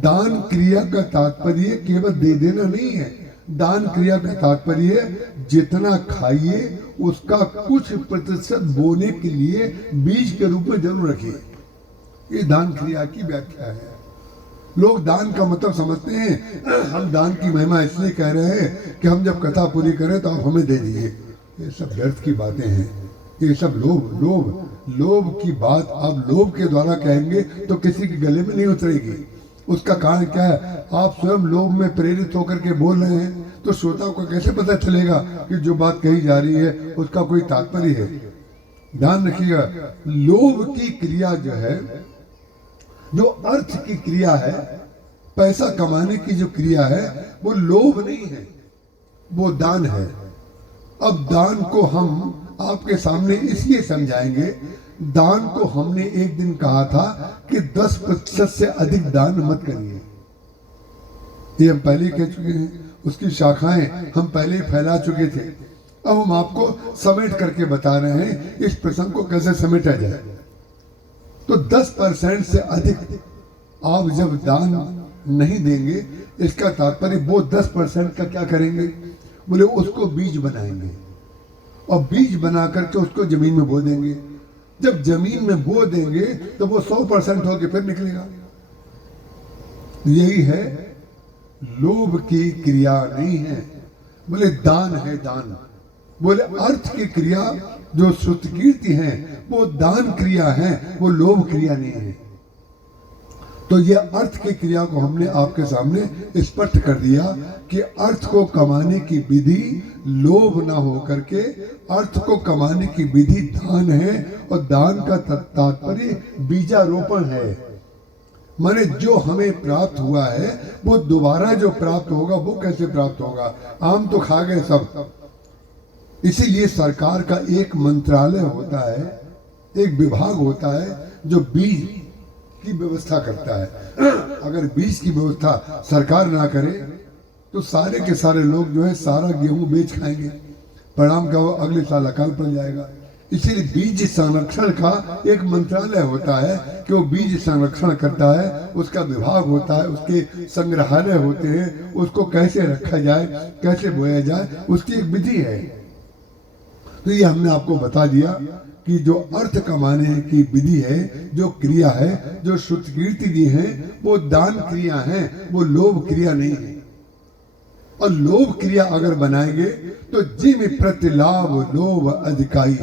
दान क्रिया का तात्पर्य केवल दे देना नहीं है। दान क्रिया का तात्पर्य जितना खाइए उसका कुछ प्रतिशत बोने के लिए बीज के रूप में जरूर रखिए। ये दान क्रिया की व्याख्या है। लोग दान का मतलब समझते हैं हम दान की महिमा इसलिए कह रहे हैं कि हम जब कथा पूरी करें तो आप हमें दे दीजिए। ये सब व्यर्थ की बातें हैं, ये सब लोभ की बात आप लोभ के द्वारा कहेंगे तो किसी के गले में नहीं उतरेगी। उसका कारण क्या है? आप स्वयं लोभ में प्रेरित होकर के बोल रहे हैं तो श्रोताओं को कैसे पता चलेगा कि जो बात कही जा रही है उसका कोई तात्पर्य है? ध्यान रखिएगा, लोभ की क्रिया जो है, जो अर्थ की क्रिया है, पैसा कमाने की जो क्रिया है वो लोभ नहीं है, वो दान है। अब दान को हम आपके सामने इसलिए समझाएंगे। दान को हमने एक दिन कहा था कि 10% से अधिक दान मत करिए। ये हम पहले कह चुके हैं, उसकी शाखाएं हम पहले ही फैला चुके थे। अब हम आपको समेट करके बता रहे हैं इस प्रसंग को कैसे समेटा जाए। तो 10% से अधिक आप जब दान नहीं देंगे, इसका तात्पर्य वो 10% का क्या करेंगे? बोले उसको बीज बनाएंगे और बीज बना करके उसको जमीन में बो देंगे। जब जमीन में बो देंगे तो वो 100% होके फिर निकलेगा। यही है, लोभ की क्रिया नहीं है। बोले दान है दान। बोले अर्थ की क्रिया जो श्रुत कीर्ति है वो दान क्रिया है, वो लोभ क्रिया नहीं है। तो ये अर्थ की क्रिया को हमने आपके सामने स्पष्ट कर दिया कि अर्थ को कमाने की विधि लोभ ना हो करके अर्थ को कमाने की विधि दान है। और दान का तात्पर्य बीजारोपण है। माने जो हमें प्राप्त हुआ है वो दोबारा जो प्राप्त होगा वो कैसे प्राप्त होगा? आम तो खा गए सब। इसीलिए सरकार का एक मंत्रालय होता है, एक विभाग होता है जो बीज की व्यवस्था करता है। अगर बीज की व्यवस्था सरकार ना करे तो सारे के सारे लोग जो है सारा गेहूं बेच खाएंगे। परिणाम क्या हो? अगले साल अकाल पड़ जाएगा। इसीलिए बीज संरक्षण का एक मंत्रालय होता है कि वो बीज संरक्षण करता है, उसका विभाग होता है, उसके संग्रहालय होते हैं, उसको कैसे रखा जाए, कैसे बोया जाए, उसकी एक विधि है। तो ये हमने आपको बता दिया कि जो अर्थ कमाने की विधि है, जो क्रिया है, जो श्रुत कीर्ति दी है, वो दान क्रिया है, वो लोभ क्रिया नहीं है। और लोभ क्रिया अगर बनाएंगे तो जिम प्रतिलाभ लोभ अधिकाई,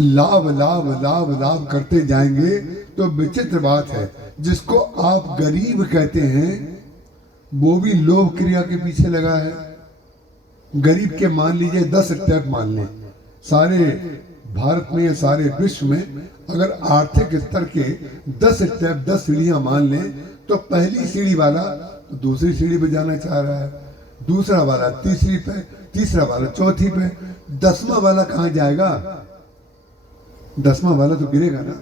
लाभ लाभ लाभ लाभ करते जाएंगे तो विचित्र बात है। जिसको आप गरीब कहते हैं वो भी लोभ क्रिया के पीछे लगा है। गरीब के मान लीजिए 10 स्टेप मान लें, सारे भारत में या सारे विश्व में अगर आर्थिक स्तर के 10 स्टेप 10 सीढ़ियां मान लें तो पहली सीढ़ी वाला दूसरी सीढ़ी पे जाना चाह रहा है, दूसरा वाला तीसरी पे, तीसरा वाला चौथी पे, 10वां वाला कहाँ जाएगा? 10वां वाला तो गिरेगा ना।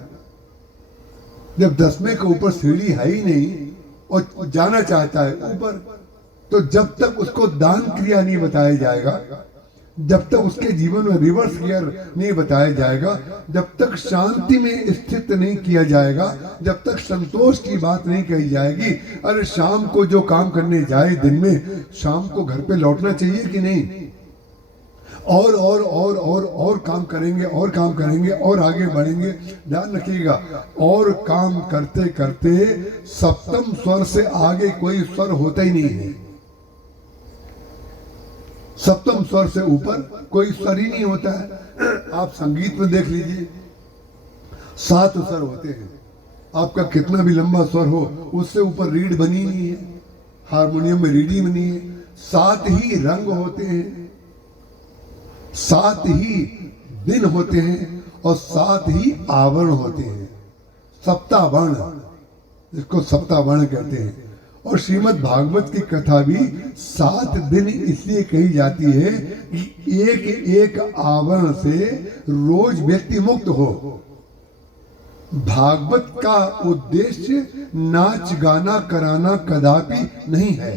जब 10वें के ऊपर सीढ़ी है ही नहीं और जाना चाहता है ऊपर, तो जब तक उसको दान क्रिया नहीं बताया जाएगा, जब तक उसके जीवन में रिवर्स गियर नहीं बताया जाएगा, जब तक शांति में स्थित नहीं किया जाएगा, जब तक संतोष की बात नहीं कही जाएगी। अरे शाम को जो काम करने जाए दिन में, शाम को घर पे लौटना चाहिए कि नहीं? और काम करेंगे और काम करेंगे और आगे बढ़ेंगे। ध्यान रखिएगा, और काम करते करते सप्तम स्वर से आगे कोई स्वर होता ही नहीं है। सप्तम स्वर से ऊपर कोई स्वर ही नहीं होता है। आप संगीत में देख लीजिए, 7 स्वर होते हैं। आपका कितना भी लंबा स्वर हो, उससे ऊपर रीड बनी नहीं है। हारमोनियम में रीड ही बनी है। 7 ही रंग होते हैं, 7 ही दिन होते हैं और 7 ही आवरण होते हैं। सप्तावर्ण, जिसको सप्तावर्ण कहते हैं। और श्रीमद् भागवत की कथा भी 7 दिन इसलिए कही जाती है कि एक एक आवरण से रोज व्यक्ति मुक्त हो। भागवत का उद्देश्य नाच गाना कराना कदापि नहीं है।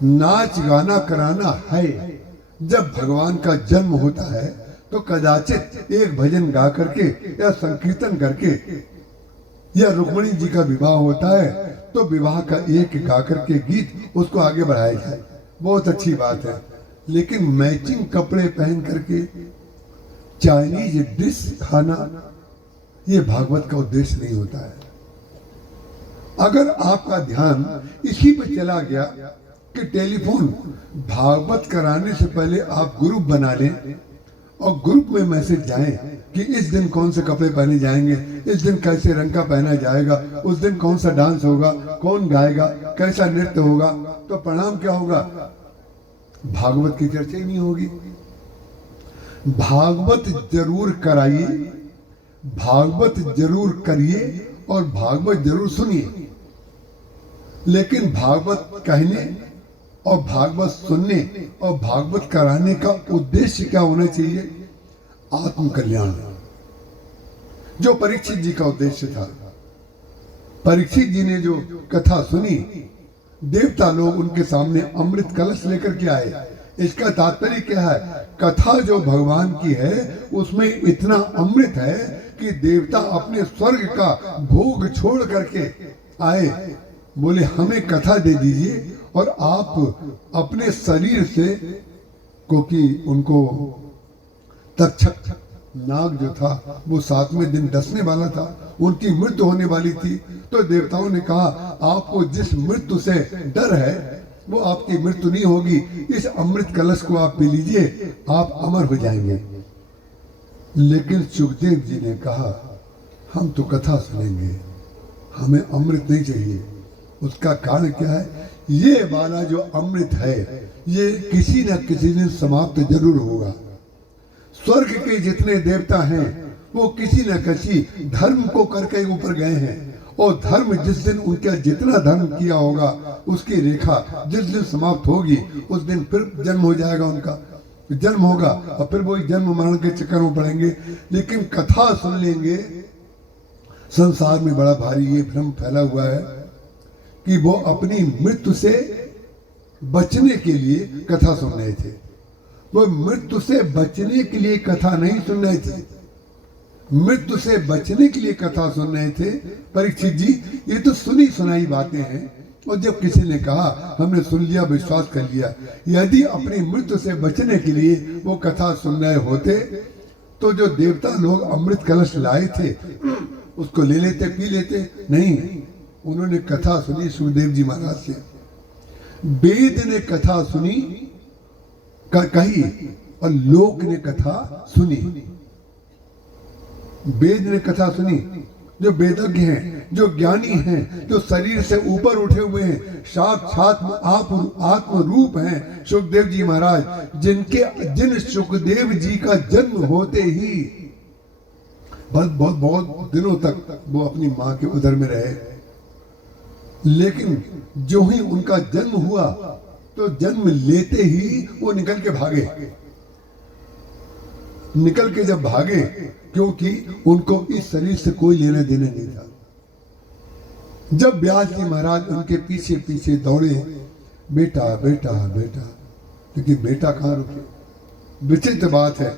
नाच गाना कराना है जब भगवान का जन्म होता है तो कदाचित एक भजन गा करके या संकीर्तन करके, या रुक्मिणी जी का विवाह होता है तो विवाह का एक गा करके गीत उसको आगे बढ़ाया जाए, बहुत अच्छी बात है। लेकिन मैचिंग कपड़े पहन करके चाइनीज डिश खाना, ये भागवत का उद्देश्य नहीं होता है। अगर आपका ध्यान इसी पे चला गया कि टेलीफोन भागवत कराने से पहले आप ग्रुप बना लें और ग्रुप में मैसेज जाए कि इस दिन कौन से कपड़े पहने जाएंगे, इस दिन कैसे रंग का पहना जाएगा, उस दिन कौन सा डांस होगा, कौन गाएगा, कैसा नृत्य होगा, तो परिणाम क्या होगा? भागवत की चर्चा ही नहीं होगी। भागवत जरूर कराइए, भागवत जरूर करिए और भागवत जरूर सुनिए। लेकिन भागवत कहने और भागवत सुनने और भागवत कराने का उद्देश्य क्या होना चाहिए? आत्म कल्याण, जो परीक्षित जी का उद्देश्य था। परीक्षित जी ने जो कथा सुनी, देवता लोग उनके सामने अमृत कलश लेकर के आए। इसका तात्पर्य क्या है? कथा जो भगवान की है उसमें इतना अमृत है कि देवता अपने स्वर्ग का भोग छोड़ करके आए, बोले हमें कथा दे दीजिए और आप अपने शरीर से, क्योंकि उनको तक्षक नाग जो था वो 7वें दिन डसने वाला था, उनकी मृत्यु होने वाली थी। तो देवताओं ने कहा आपको जिस मृत्यु से डर है वो आपकी मृत्यु नहीं होगी, इस अमृत कलश को आप पी लीजिए, आप अमर हो जाएंगे। लेकिन सुखदेव जी ने कहा हम तो कथा सुनेंगे, हमें अमृत नहीं चाहिए। उसका कारण क्या है? ये वाला जो अमृत है ये किसी न किसी दिन समाप्त जरूर होगा। स्वर्ग के जितने देवता हैं वो किसी न किसी धर्म को करके ऊपर गए हैं, और धर्म जिस दिन उनका जितना धर्म किया होगा उसकी रेखा जिस दिन समाप्त होगी उस दिन फिर जन्म हो जाएगा, उनका जन्म होगा और फिर वही जन्म मरण के चक्कर में पड़ेंगे। लेकिन कथा सुन लेंगे। संसार में बड़ा भारी ये भ्रम फैला हुआ है कि वो अपनी मृत्यु से बचने के लिए कथा सुन रहे थे। वो मृत्यु से बचने के लिए कथा नहीं सुन रहे थे, मृत्यु से बचने के लिए कथा सुन रहे थे। परीक्षित जी ये तो सुनी सुनाई बातें हैं, और जब किसी ने कहा हमने सुन लिया, विश्वास कर लिया। यदि अपनी मृत्यु से बचने के लिए वो कथा सुन रहे होते तो जो देवता लोग अमृत कलश लाए थे उसको ले लेते, पी लेते। नहीं, उन्होंने कथा सुनी सुखदेव जी महाराज से। वेद ने कथा सुनी कही और लोक ने कथा सुनी। वेद ने कथा सुनी, जो वेदज्ञ हैं, जो ज्ञानी हैं, जो शरीर से ऊपर उठे हुए हैं, साक्षात आत्म रूप हैं सुखदेव जी महाराज, जिन सुखदेव जी का जन्म होते ही बहुत दिनों तक वो अपनी माँ के उदर में रहे। लेकिन जो ही उनका जन्म हुआ तो जन्म लेते ही वो निकल के भागे। निकल के जब भागे, क्योंकि उनको इस शरीर से कोई लेना देना नहीं था। जब व्यास जी महाराज उनके पीछे पीछे दौड़े, बेटा बेटा बेटा, लेकिन बेटा कहाँ रुके? विचित्र बात है,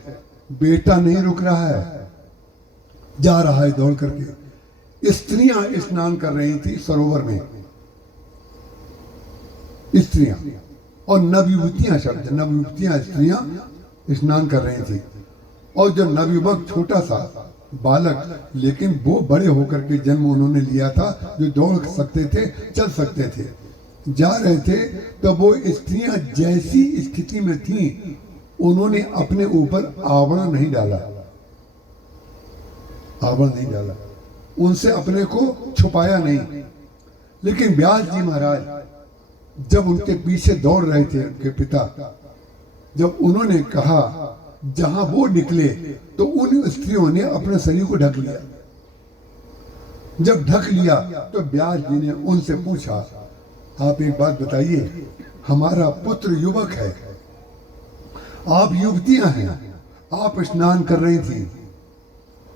बेटा नहीं रुक रहा है, जा रहा है दौड़ करके। स्त्रियां स्नान कर रही थी सरोवर में, स्त्रियां और नवयुवतियां, शब्द नवयुवतियां स्त्रियां स्नान कर रही थी। और जो नवयुवक छोटा सा बालक, लेकिन वो बड़े होकर के जन्म उन्होंने लिया था, जो दौड़ सकते थे, चल सकते थे, जा रहे थे। तो वो स्त्रियां जैसी स्थिति में थी, उन्होंने अपने ऊपर आवरण नहीं डाला, आवरण नहीं डाला, उनसे अपने को छुपाया नहीं। लेकिन व्यास जी महाराज जब उनके पीछे दौड़ रहे थे, उनके पिता, जब उन्होंने कहा जहां वो निकले तो उन स्त्रियों ने अपने शरीर को ढक लिया। जब ढक लिया तो व्यास जी ने उनसे पूछा, आप एक बात बताइए, हमारा पुत्र युवक है, आप युवतियां हैं, आप स्नान कर रही थी,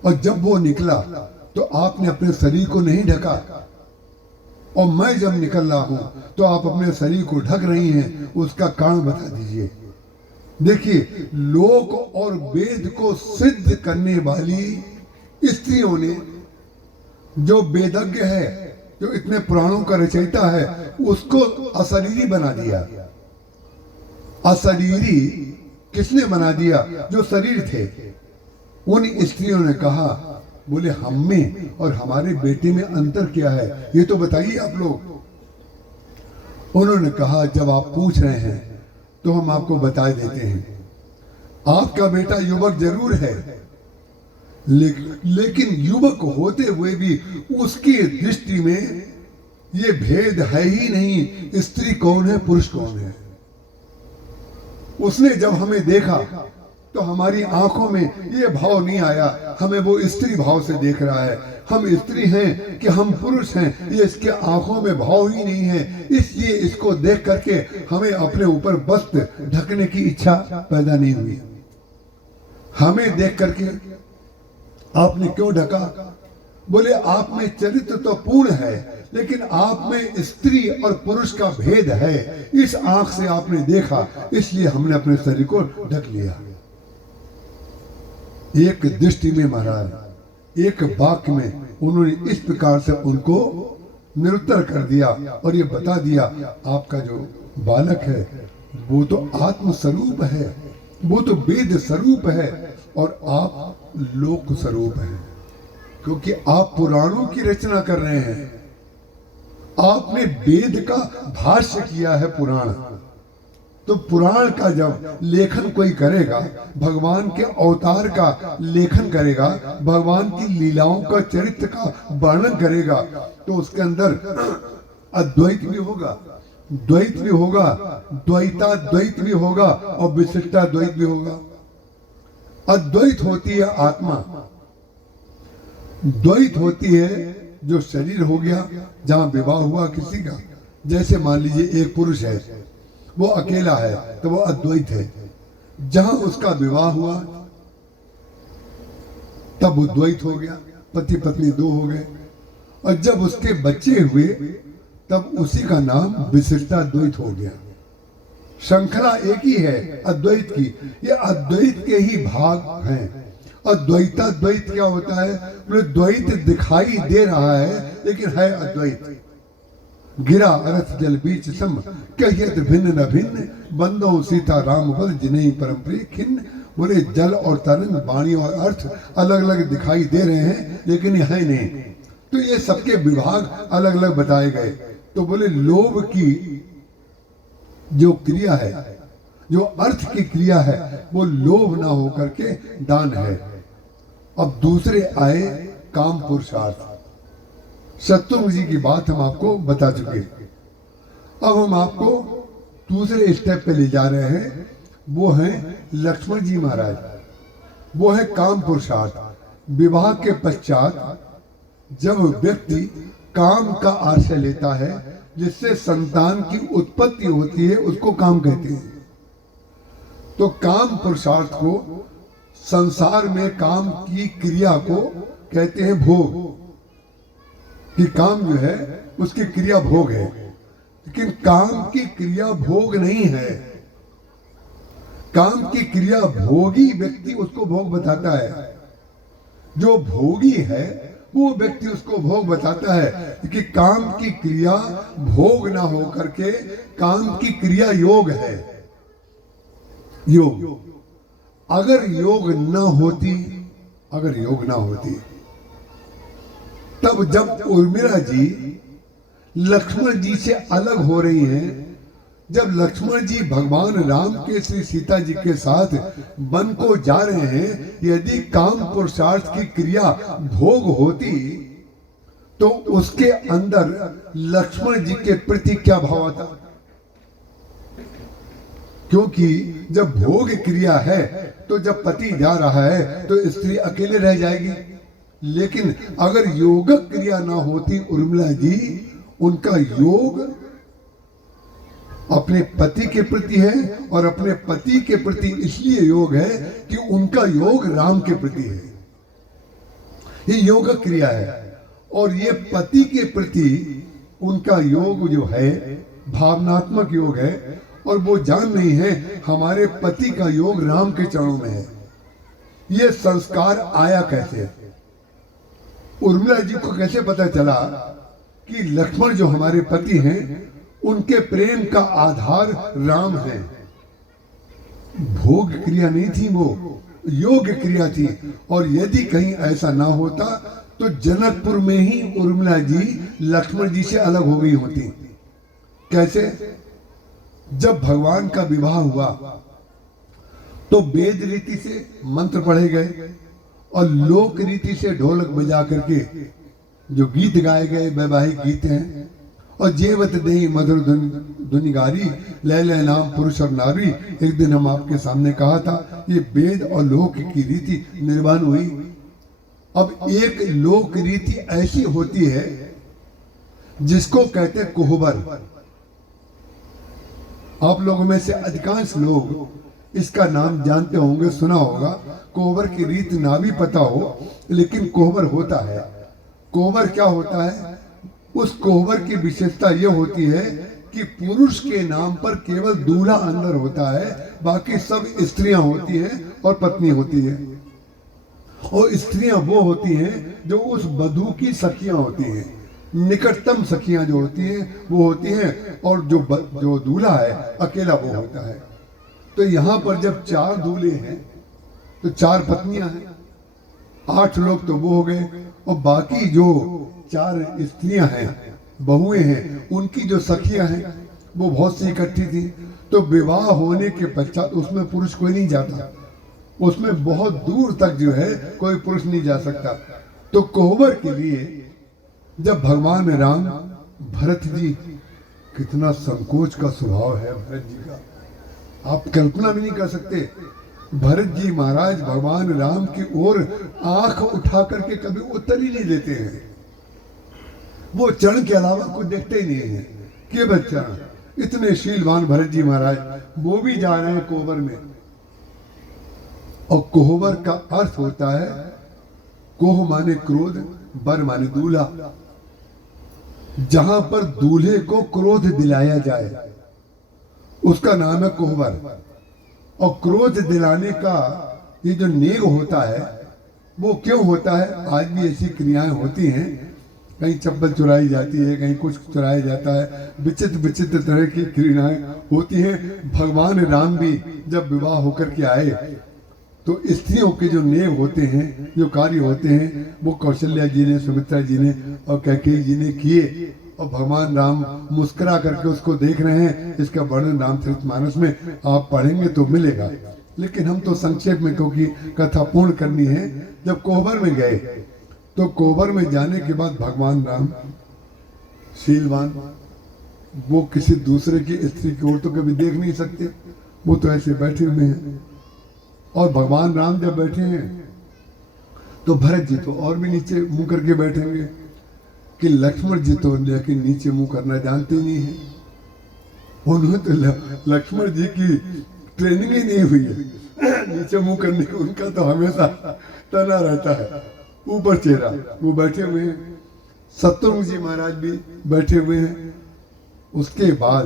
और जब वो निकला तो आपने अपने शरीर को नहीं ढका, और मैं जब निकल रहा हूं तो आप अपने शरीर को ढक रही हैं, उसका कारण बता दीजिए। देखिए, लोक और वेद को सिद्ध करने वाली स्त्रियों ने, जो वेदज्ञ है, जो इतने पुराणों का रचयिता है, उसको अशरीरी बना दिया। अशरीरी किसने बना दिया? जो शरीर थे। उन स्त्रियों ने कहा, बोले हम में और हमारे बेटे में अंतर क्या है, ये तो बताइए आप लोग। उन्होंने कहा, जब आप पूछ रहे हैं तो हम आपको बता देते हैं, आपका बेटा युवक जरूर है, लेकिन युवक होते हुए भी उसकी दृष्टि में ये भेद है ही नहीं, स्त्री कौन है पुरुष कौन है। उसने जब हमें देखा तो हमारी आंखों में ये भाव नहीं आया, हमें वो स्त्री भाव से देख रहा है, हम स्त्री हैं कि हम पुरुष हैं, ये इसके आंखों में भाव ही नहीं है। इसलिए इसको देख करके हमें अपने ऊपर वस्त्र ढकने की इच्छा पैदा नहीं हुई। हमें देख करके आपने क्यों ढका? बोले आप में चरित्र तो पूर्ण है, लेकिन आप में स्त्री और पुरुष का भेद है। इस आंख से आपने देखा, इसलिए हमने अपने शरीर को ढक लिया। एक दृष्टि में महाराज, एक वाक्य में उन्होंने इस प्रकार से उनको निरुत्तर कर दिया और ये बता दिया, आपका जो बालक है वो तो आत्म स्वरूप है, वो तो वेद स्वरूप है और आप लोक स्वरूप हैं, क्योंकि आप पुराणों की रचना कर रहे हैं। आपने वेद का भाष्य किया है पुराण, तो पुराण का जब लेखन कोई करेगा, भगवान के अवतार का लेखन करेगा, भगवान की लीलाओं का चरित्र का वर्णन करेगा, तो उसके अंदर अद्वैत भी होगा, द्वैत भी होगा, द्वैता द्वैत भी होगा और विशिष्टा द्वैत भी होगा। अद्वैत होती है आत्मा, द्वैत होती है जो शरीर हो गया, जहां विवाह हुआ किसी का। जैसे मान लीजिए एक पुरुष है, वो अकेला है तो वो अद्वैत है। जहां उसका विवाह हुआ तब वो द्वैत हो गया, पति पत्नी दो हो गए। और जब उसके बच्चे हुए तब उसी का नाम विशिष्टा द्वैत हो गया। श्रृंखला एक ही है अद्वैत की, ये अद्वैत के ही भाग हैं। अद्वैता द्वैत क्या होता है? बोले द्वैत दिखाई दे रहा है लेकिन है अद्वैत। गिरा अरथ जल बीच सम कहियत भिन्न न भिन्न, बंदो सीता राम बल जिन्हें परम प्रिय खिन्न। बोले जल और तरंग, वाणी और अर्थ अलग अलग दिखाई दे रहे हैं लेकिन ये है नहीं, तो ये सबके विभाग अलग अलग बताए गए। तो बोले लोभ की जो क्रिया है, जो अर्थ की क्रिया है, वो लोभ ना होकर के दान है। अब दूसरे आए काम पुरुषार्थ। शत्रुघ्न जी की बात हम आपको बता चुके। अब हम आपको दूसरे स्टेप पे ले जा रहे हैं, वो है लक्ष्मण जी महाराज। वो है काम पुरुषार्थ। विवाह के पश्चात जब व्यक्ति काम का आश्रय लेता है, जिससे संतान की उत्पत्ति होती है, उसको काम कहते हैं। तो काम पुरुषार्थ को संसार में काम की क्रिया को कहते हैं भोग, कि काम जो है उसकी क्रिया भोग है। लेकिन काम की क्रिया भोग नहीं है। काम की क्रिया भोगी व्यक्ति उसको भोग बताता है। जो भोगी है वो व्यक्ति उसको भोग बताता है, कि काम की क्रिया भोग ना हो करके काम की क्रिया योग है। योग, अगर योग न होती, अगर योग ना होती, तब जब उर्मिला जी लक्ष्मण जी से अलग हो रही हैं, जब लक्ष्मण जी भगवान राम के श्री सीता जी के साथ वन को जा रहे हैं, यदि काम पुरुषार्थ की क्रिया भोग होती तो उसके अंदर लक्ष्मण जी के प्रति क्या भाव आता? क्योंकि जब भोग क्रिया है तो जब पति जा रहा है तो स्त्री अकेले रह जाएगी। लेकिन अगर योग क्रिया ना होती उर्मिला जी, उनका योग अपने पति के प्रति है, और अपने पति के प्रति इसलिए योग है कि उनका योग राम के प्रति है। ये योग क्रिया है। और ये पति के प्रति उनका योग जो है भावनात्मक योग है, और वो जान नहीं है हमारे पति का योग राम के चरणों में है। ये संस्कार आया कैसे? उर्मिला जी को कैसे पता चला कि लक्ष्मण जो हमारे पति हैं उनके प्रेम का आधार राम है? भोग क्रिया नहीं थी, वो योग क्रिया थी। और यदि कहीं ऐसा ना होता तो जनकपुर में ही उर्मिला जी लक्ष्मण जी से अलग हो गई होती। कैसे? जब भगवान का विवाह हुआ तो वेद रीति से मंत्र पढ़े गए और लोक रीति से ढोलक बजा करके जो गीत गाए गए वैवाहिक गीत हैं, और जेवत दही मधुर दुनिगारी ले ले नाम पुरुष और नारी। एक दिन हम आपके सामने कहा था ये वेद और लोक की रीति निर्माण हुई। अब एक लोक रीति ऐसी होती है जिसको कहते हैं कोहबर। आप लोगों में से अधिकांश लोग इसका नाम जानते होंगे, सुना होगा। कोहबर की रीत ना भी पता हो, लेकिन कोहबर होता है। कोहबर क्या होता है? उस कोहबर की विशेषता यह होती है कि पुरुष के नाम पर केवल दूल्हा अंदर होता है, बाकी सब स्त्रियां होती हैं और पत्नी होती है। और स्त्रियां वो होती हैं जो उस वधू की सखियां होती हैं, निकटतम सखियां जो होती हैं वो होती हैं, और जो दूल्हा है अकेला वो होता है। तो यहाँ पर जब 4 दूल्हे हैं तो 4 पत्नियां हैं, 8 लोग तो वो हो गए, और बाकी जो 4 स्त्रियां हैं, बहुएं हैं, उनकी जो सखियां हैं वो बहुत सी इकट्ठी थी। तो विवाह होने के पश्चात उसमें पुरुष कोई नहीं जाता, उसमें बहुत दूर तक जो है कोई पुरुष नहीं जा सकता। तो कोहबर के लिए जब भगवान राम, भरत जी, कितना संकोच का स्वभाव है भरत जी का, आप कल्पना भी नहीं कर सकते। भरत जी महाराज भगवान राम की ओर आंख उठा करके कभी उत्तर ही नहीं देते हैं। वो चरण के अलावा कुछ देखते ही नहीं है। केवल चरण। इतने शीलवान भरत जी महाराज, वो भी जा रहे हैं कोहबर में। और कोहबर का अर्थ होता है, कोह माने क्रोध, बर माने दूल्हा। जहां पर दूल्हे को क्रोध दिलाया जाए उसका नाम है कोहबर। और क्रोध दिलाने का ये जो नेग होता है वो क्यों होता है? आज भी ऐसी क्रियाएं होती हैं, कहीं चप्पल चुराई जाती है, कहीं कुछ चुराया जाता है, विचित्र विचित्र तरह की क्रियाएं होती हैं। भगवान राम भी जब विवाह होकर के आए तो स्त्रियों के जो नेम होते हैं, जो कार्य होते हैं, वो कौशल्या जी ने, सुमित्रा जी ने और कैकेयी जी ने किए। और भगवान राम मुस्कुरा करके उसको देख रहे हैं। इसका वर्णन रामचरितमानस में आप पढ़ेंगे तो मिलेगा, लेकिन हम तो संक्षेप में, क्योंकि कथा पूर्ण करनी है। जब कोहबर में गए तो कोहबर में जाने के बाद भगवान राम शीलवान, वो किसी दूसरे की स्त्री की ओर तो कभी देख नहीं सकते, वो तो ऐसे बैठे हुए हैं। और भगवान राम जब बैठे हैं तो भरत जी तो और भी नीचे मुंह करके बैठेंगे कि लक्ष्मण जी तो लेकिन नीचे मुंह करना जानते नहीं है। उन्होंने तो लक्ष्मण जी की ट्रेनिंग ही नहीं हुई है नीचे मुंह करने की, उनका तो हमेशा तना रहता है ऊपर चेहरा। वो बैठे हुए हैं, शत्रुघ्न जी महाराज भी बैठे हुए हैं। उसके बाद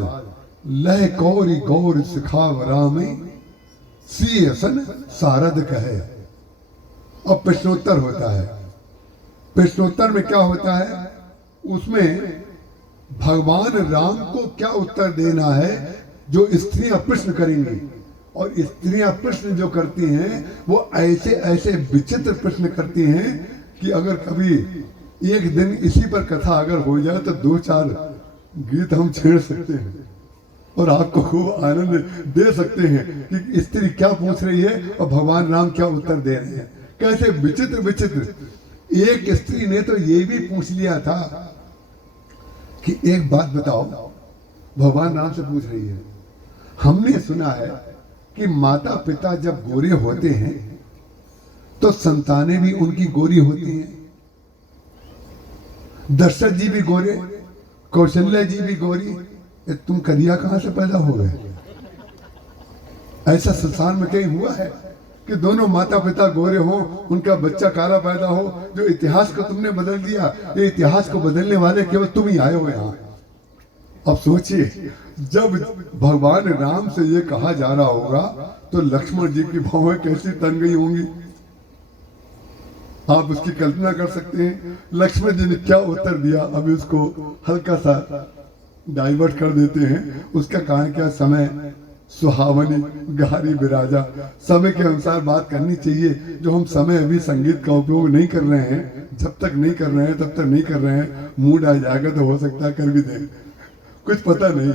लह कौरी गौर सिखाव राम सन सारद कहे। अब प्रश्नोत्तर होता है। प्रश्नोत्तर में क्या होता है? उसमें भगवान राम को क्या उत्तर देना है जो स्त्रियां प्रश्न करेंगी। और स्त्रियां प्रश्न जो करती हैं वो ऐसे ऐसे विचित्र प्रश्न करती हैं कि अगर कभी एक दिन इसी पर कथा अगर हो जाए तो 2-4 गीत हम छेड़ सकते हैं और आपको खूब आनंद दे सकते हैं कि स्त्री क्या पूछ रही है और भगवान राम क्या उत्तर दे रहे हैं। कैसे विचित्र विचित्र। एक स्त्री ने तो ये भी पूछ लिया था कि एक बात बताओ, भगवान राम से पूछ रही है, हमने सुना है कि माता पिता जब गोरे होते हैं तो संतानें भी उनकी गोरी होती हैं। दशरथ जी भी गोरे, कौशल्या जी भी गोरी, तुम करिया कहां से पैदा हो गए? ऐसा संसार में कहीं हुआ है कि दोनों माता पिता गोरे हो, उनका बच्चा काला पैदा हो? जो इतिहास को तुमने बदल दिया, ये इतिहास को बदलने वाले केवल तुम ही आए हो यहाँ। अब सोचिए, जब भगवान राम से ये कहा जा रहा होगा तो लक्ष्मण जी की भौहें कैसी तन गई होंगी, आप उसकी कल्पना कर सकते हैं। लक्ष्मण जी ने क्या उत्तर दिया, अभी उसको हल्का सा डाइवर्ट कर देते हैं। उसका कारण क्या? समय सुहावनी गहरी विराजा। समय के अनुसार बात करनी चाहिए। जो हम समय अभी संगीत का उपयोग नहीं कर रहे हैं, जब तक नहीं कर रहे हैं तब तक नहीं कर रहे हैं। मूड आ जाएगा तो हो सकता है कर भी दें, कुछ पता नहीं।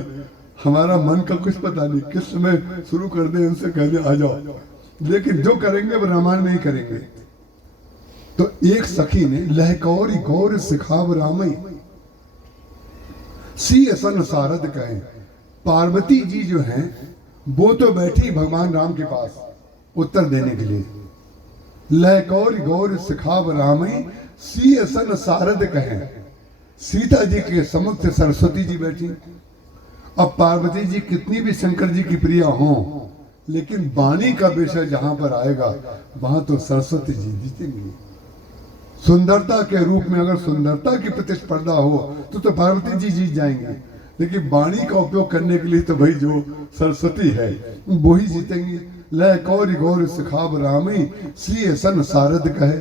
हमारा मन का कुछ पता नहीं, किस समय शुरू कर दें, उनसे कह दें आ जाओ। लेकिन जो करेंगे वो रामायण नहीं करेंगे। तो एक सखी ने लहकौरी गौर सिखाव रामई, सी असन सारद कहें। पार्वती जी जो हैं वो तो बैठी भगवान राम के पास उत्तर देने के लिए। लय कौर गौर सिखाव रामई सी असन सारद कहें। सीता जी के समक्ष सरस्वती जी बैठी। अब पार्वती जी कितनी भी शंकर जी की प्रिया हों, लेकिन वाणी का विषय जहां पर आएगा वहां तो सरस्वती जी जीतेंगी। सुंदरता के रूप में अगर सुंदरता की प्रतिस्पर्धा हो तो पार्वती जी जीत जाएंगे, लेकिन वाणी का उपयोग करने के लिए तो भाई जो सरस्वती है वो ही जीतेंगी। लय कौर गौर सिखाव रामी सी सन सारद कहे।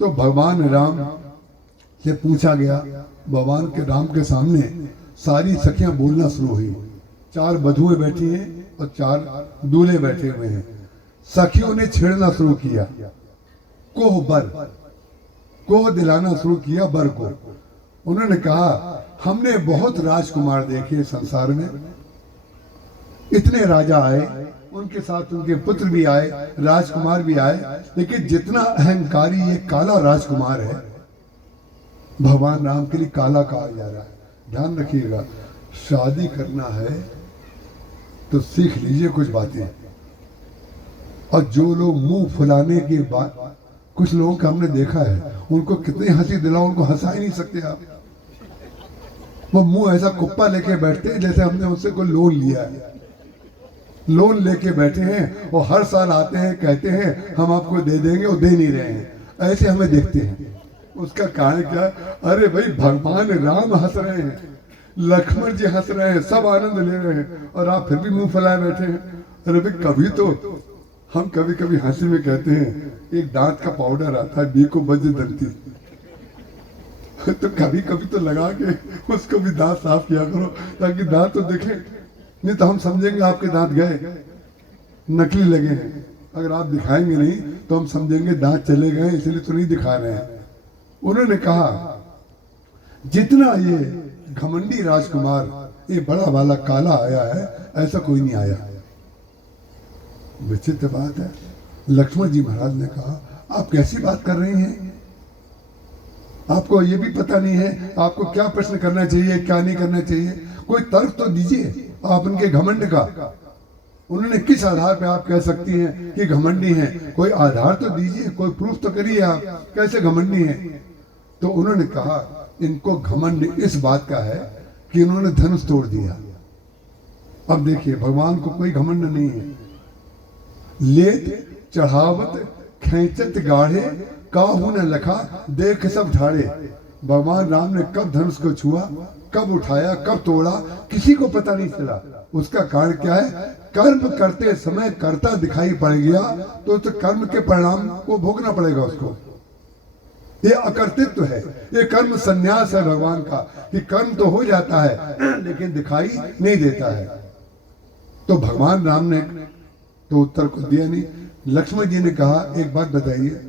तो भगवान राम से पूछा गया। भगवान के राम के सामने सारी सखियां बोलना शुरू हुई। 4 वधुएं बैठी हैं और 4 दूल्हे बैठे हुए हैं। सखियों ने छेड़ना शुरू किया, कोह दिलाना शुरू किया बर को। उन्होंने कहा हमने बहुत राजकुमार देखे संसार में, इतने राजा आए, उनके साथ उनके पुत्र भी आए, राजकुमार भी आए, लेकिन जितना अहंकारी ये काला राजकुमार है, भगवान राम के लिए काला कहा जा रहा है। ध्यान रखिएगा, शादी करना है तो सीख लीजिए कुछ बातें। और जो लोग मुंह फुलाने के बाद, कुछ लोगों का हमने देखा है, उनको कितनी हंसी दिलाओ, उनको हंसा ही नहीं सकते आप। वो मुंह ऐसा कुप्पा लेके बैठते हैं जैसे हमने उनसे कोई लोन लिया है। लोन लेके बैठे हैं और हर साल आते हैं, कहते हैं हम आपको दे देंगे और दे नहीं रहे हैं, ऐसे हमें देखते हैं। उसका कारण क्या है? अरे भाई भगवान राम हंस रहे हैं, लक्ष्मण जी हंस रहे हैं, सब आनंद ले रहे हैं और आप फिर भी मुंह फैलाए बैठे हैं। अरे भाई कभी तो हम कभी हंसी में कहते हैं एक दांत का पाउडर आता है बी को बज दंती, तो कभी तो लगा के उसको भी दांत साफ किया करो ताकि दांत तो दिखे, नहीं तो हम समझेंगे आपके दांत गए, नकली लगे हैं। अगर आप दिखाएंगे नहीं तो हम समझेंगे दांत चले गए, इसलिए तो नहीं दिखा रहे हैं। उन्होंने कहा जितना ये घमंडी राजकुमार ये बड़ा वाला काला आया है, ऐसा कोई नहीं आया। विचित्र बात है। लक्ष्मण जी महाराज ने कहा आप कैसी बात कर रही हैं? आपको ये भी पता नहीं है आपको क्या प्रश्न करना चाहिए, क्या नहीं करना चाहिए? कोई तर्क तो दीजिए आप उनके घमंड का। उन्होंने किस आधार पे आप कह सकती हैं कि घमंडी हैं? कोई आधार तो दीजिए, कोई प्रूफ तो करिए, आप कैसे घमंडी हैं? तो उन्होंने कहा इनको घमंड इस बात का है कि इन्होंने धनुष तोड़ दिया। अब देखिए भगवान को कोई घमंड नहीं है। लेत चढ़ावत खेचत गाढ़े काहू न लखा देख सब ठाड़े। भगवान राम ने कब धनुष को छुआ, कब उठाया, कब तोड़ा, किसी को पता नहीं चला। उसका कारण क्या है? कर्म करते समय कर्ता दिखाई पड़ गया तो कर्म के परिणाम को भोगना पड़ेगा उसको। ये अकर्तृत्व है, ये कर्म संन्यास है भगवान का कि कर्म तो हो जाता है लेकिन दिखाई नहीं देता है। तो भगवान राम ने तो उत्तर को दिया नहीं। लक्ष्मण जी ने कहा एक बात बताइए,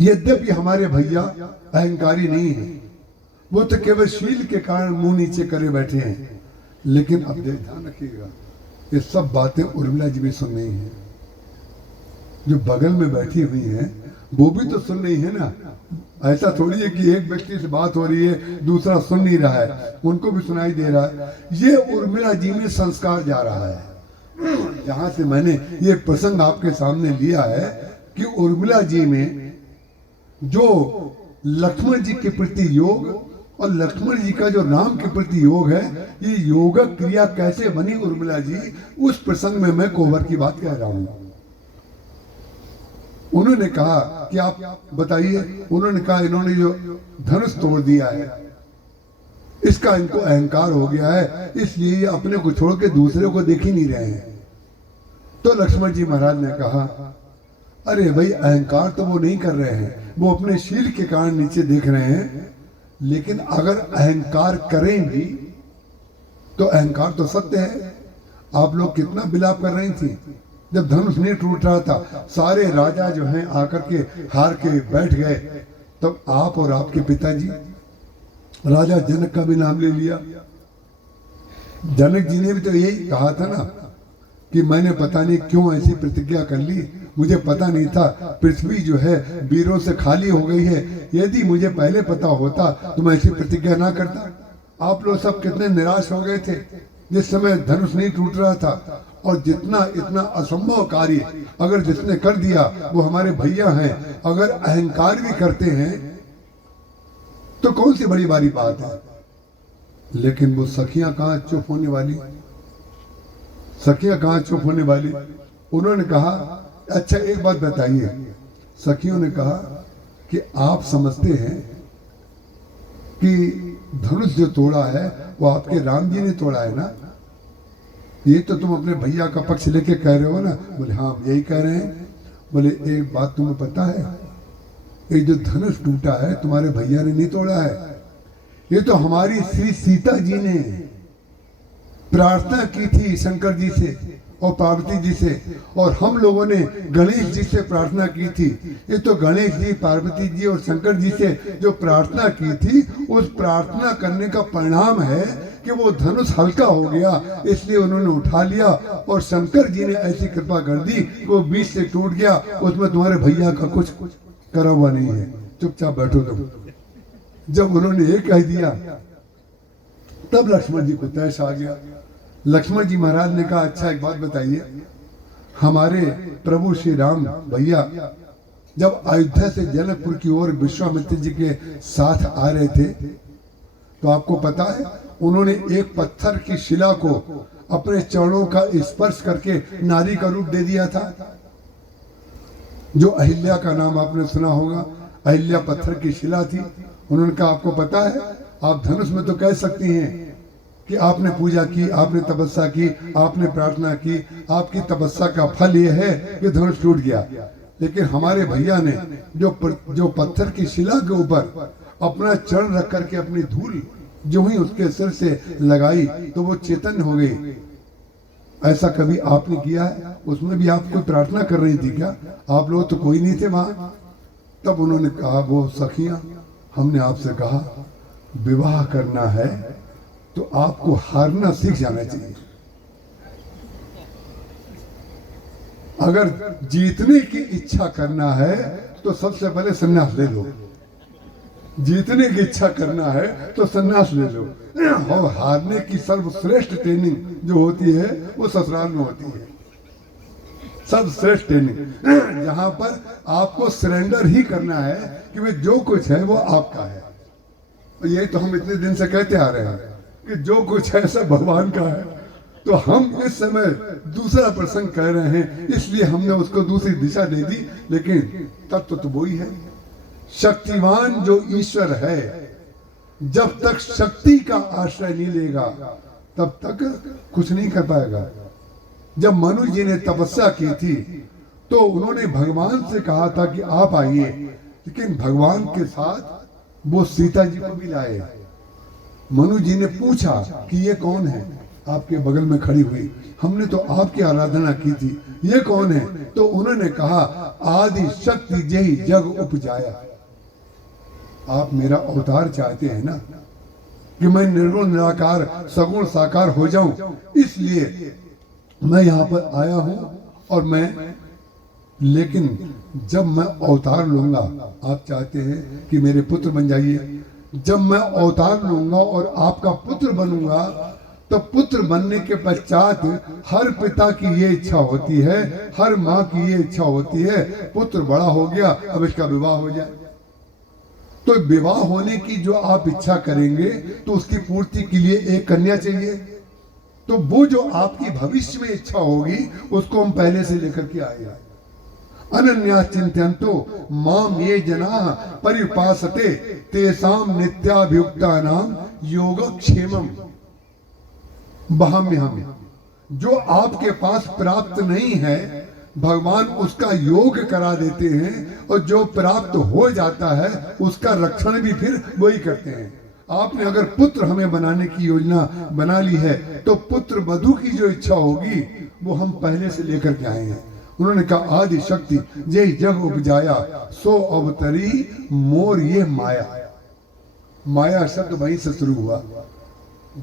यद्यपि हमारे भैया अहंकारी नहीं है, वो तो केवल शील के कारण मुंह नीचे करे बैठे हैं, लेकिन अब ध्यान रखिएगा ये सब बातें उर्मिला जी भी सुन रही हैं, जो बगल में बैठी हुई हैं वो भी तो सुन रही है ना। ऐसा थोड़ी है कि एक व्यक्ति से बात हो रही है दूसरा सुन नहीं रहा है, उनको भी सुनाई दे रहा है। ये उर्मिला जी में संस्कार जा रहा है। जहां से मैंने ये प्रसंग आपके सामने लिया है कि उर्मिला जी में जो लक्ष्मण जी के प्रति योग और लक्ष्मण जी का जो राम के प्रति योग है, ये योग क्रिया कैसे बनी उर्मिला जी, उस प्रसंग में मैं कोवर की बात कह रहा हूं। उन्होंने कहा कि आप बताइए, उन्होंने कहा इन्होंने जो धनुष तोड़ दिया है इसका इनको अहंकार हो गया है, इसलिए ये अपने को छोड़ के दूसरे को देख ही नहीं रहे हैं। तो लक्ष्मण जी महाराज ने कहा अरे भाई अहंकार तो वो नहीं कर रहे हैं, वो अपने शील के कारण नीचे देख रहे हैं, लेकिन अगर अहंकार करें भी तो अहंकार तो सत्य है। आप लोग कितना विलाप कर रही थी जब धनुष नहीं टूट रहा था, सारे राजा जो हैं आकर के हार के बैठ गए, तब आप और आपके पिताजी राजा जनक का भी नाम ले लिया। जनक जी ने भी तो यही कहा था ना कि मैंने पता नहीं क्यों ऐसी प्रतिज्ञा कर ली, मुझे पता नहीं था पृथ्वी जो है वीरों से खाली हो गई है, यदि मुझे पहले पता होता तो मैं ऐसी प्रतिज्ञा ना करता। आप लोग सब कितने निराश हो गए थे जिस समय धनुष नहीं टूट रहा था। और जितना इतना असंभव कार्य अगर जिसने कर दिया वो हमारे भैया हैं, अगर अहंकार भी करते हैं तो कौन सी बड़ी बारी बात है। लेकिन वो सखियां कहाँ चुप होने वाली, सखियां कहाँ चुप होने वाली। उन्होंने कहा अच्छा एक बात बताइए। सखियों ने कहा कि आप समझते हैं कि धनुष जो तोड़ा है वो आपके राम जी ने तोड़ा है ना, ये तो तुम अपने भैया का पक्ष लेके कह रहे हो ना। बोले हाँ यही कह रहे हैं। बोले एक बात तुम्हें पता है, ये जो धनुष टूटा है तुम्हारे भैया ने नहीं तोड़ा है, ये तो हमारी श्री सीता जी ने प्रार्थना की थी शंकर जी से और पार्वती जी से, और हम लोगों ने गणेश जी से प्रार्थना की थी। ये तो गणेश जी, पार्वती जी और शंकर जी से जो प्रार्थना की थी उस प्रार्थना करने का परिणाम है कि वो धनुष हल्का हो गया, इसलिए उन्होंने उठा लिया और शंकर जी ने ऐसी कृपा कर दी कि वो बीच से टूट गया। उसमें तुम्हारे भैया का कुछ करा हुआ नहीं है, चुपचाप बैठो तुम। जब उन्होंने ये कह दिया तब लक्ष्मण जी को तैश आ गया। लक्ष्मण जी महाराज ने कहा अच्छा एक बात बताइए, हमारे प्रभु श्री राम भैया जब अयोध्या से जनकपुर की ओर विश्वामित्र जी के साथ आ रहे थे तो आपको पता है उन्होंने एक पत्थर की शिला को अपने चरणों का स्पर्श करके नारी का रूप दे दिया था। जो अहिल्या का नाम आपने सुना होगा, अहिल्या पत्थर की शिला थी। उन्होंने कहा आपको पता है आप धनुष में तो कह सकती हैं कि आपने पूजा की, आपने तपस्या की, आपने प्रार्थना की, आपकी तपस्या का फल ये है कि धनुष टूट गया। लेकिन हमारे भैया ने जो पत्थर की शिला के ऊपर अपना चरण रख करके अपनी धूल जो ही उसके सिर से लगाई तो वो चेतन हो गई। ऐसा कभी आपने किया है? उसमें भी आप कोई प्रार्थना कर रही थी क्या? आप लोग तो कोई नहीं थे वहां। तब उन्होंने कहा वो सखियां हमने आपसे कहा विवाह करना है तो आपको हारना सीख जाना चाहिए। अगर जीतने की इच्छा करना है तो सबसे पहले संन्यास ले लो। जीतने की इच्छा करना है तो संन्यास ले लो। और हारने की सर्वश्रेष्ठ ट्रेनिंग जो होती है वो ससुराल में होती है। सर्वश्रेष्ठ ट्रेनिंग जहां पर आपको सरेंडर ही करना है कि वे जो कुछ है वो आपका है। यही तो हम इतने दिन से कहते आ रहे हैं कि जो कुछ है सब भगवान का है। तो हम इस समय दूसरा प्रसंग कह रहे हैं इसलिए हमने उसको दूसरी दिशा दे दी, लेकिन तत्व तो वही है। शक्तिवान जो ईश्वर है जब तक शक्ति का आश्रय नहीं लेगा तब तक कुछ नहीं कर पाएगा। जब मनु जी ने तपस्या की थी तो उन्होंने भगवान से कहा था कि आप आइए, लेकिन भगवान के साथ वो सीता जी को भी लाए। मनु जी ने पूछा कि ये कौन है आपके बगल में खड़ी हुई, हमने तो आपकी आराधना की थी, ये कौन है? तो उन्होंने कहा आदि शक्ति जही जग उपजाया। आप मेरा अवतार चाहते हैं ना कि मैं निर्गुण निराकार सगुण साकार हो जाऊं, इसलिए मैं यहाँ पर आया हूं। और मैं लेकिन जब मैं अवतार लूंगा, आप चाहते हैं कि मेरे पुत्र बन जाइए, जब मैं अवतार लूंगा और आपका पुत्र बनूंगा तो पुत्र बनने के पश्चात हर पिता की ये इच्छा होती है, हर माँ की ये इच्छा होती है पुत्र बड़ा हो गया अब इसका विवाह हो जाए। तो विवाह होने की जो आप इच्छा करेंगे तो उसकी पूर्ति के लिए एक कन्या चाहिए। तो वो जो आपकी भविष्य में इच्छा होगी उसको हम पहले से लेकर के आए हैं। अनन्या चिंतयन्तो माम ये जना परिपासते तेसाम नित्याभियुक्ता नाम योगक्षेमम बहाम्यहम्। जो आपके पास प्राप्त नहीं है भगवान उसका योग करा देते हैं, और जो प्राप्त हो जाता है उसका रक्षण भी फिर वही करते हैं। आपने अगर पुत्र हमें बनाने की योजना बना ली है तो पुत्र वधू की जो इच्छा होगी वो हम पहले से लेकर के आए हैं। उन्होंने कहा आदि शक्ति जय जग उपजाया सो अवतरी मोर ये माया। माया शब्द वहीं से शुरू हुआ।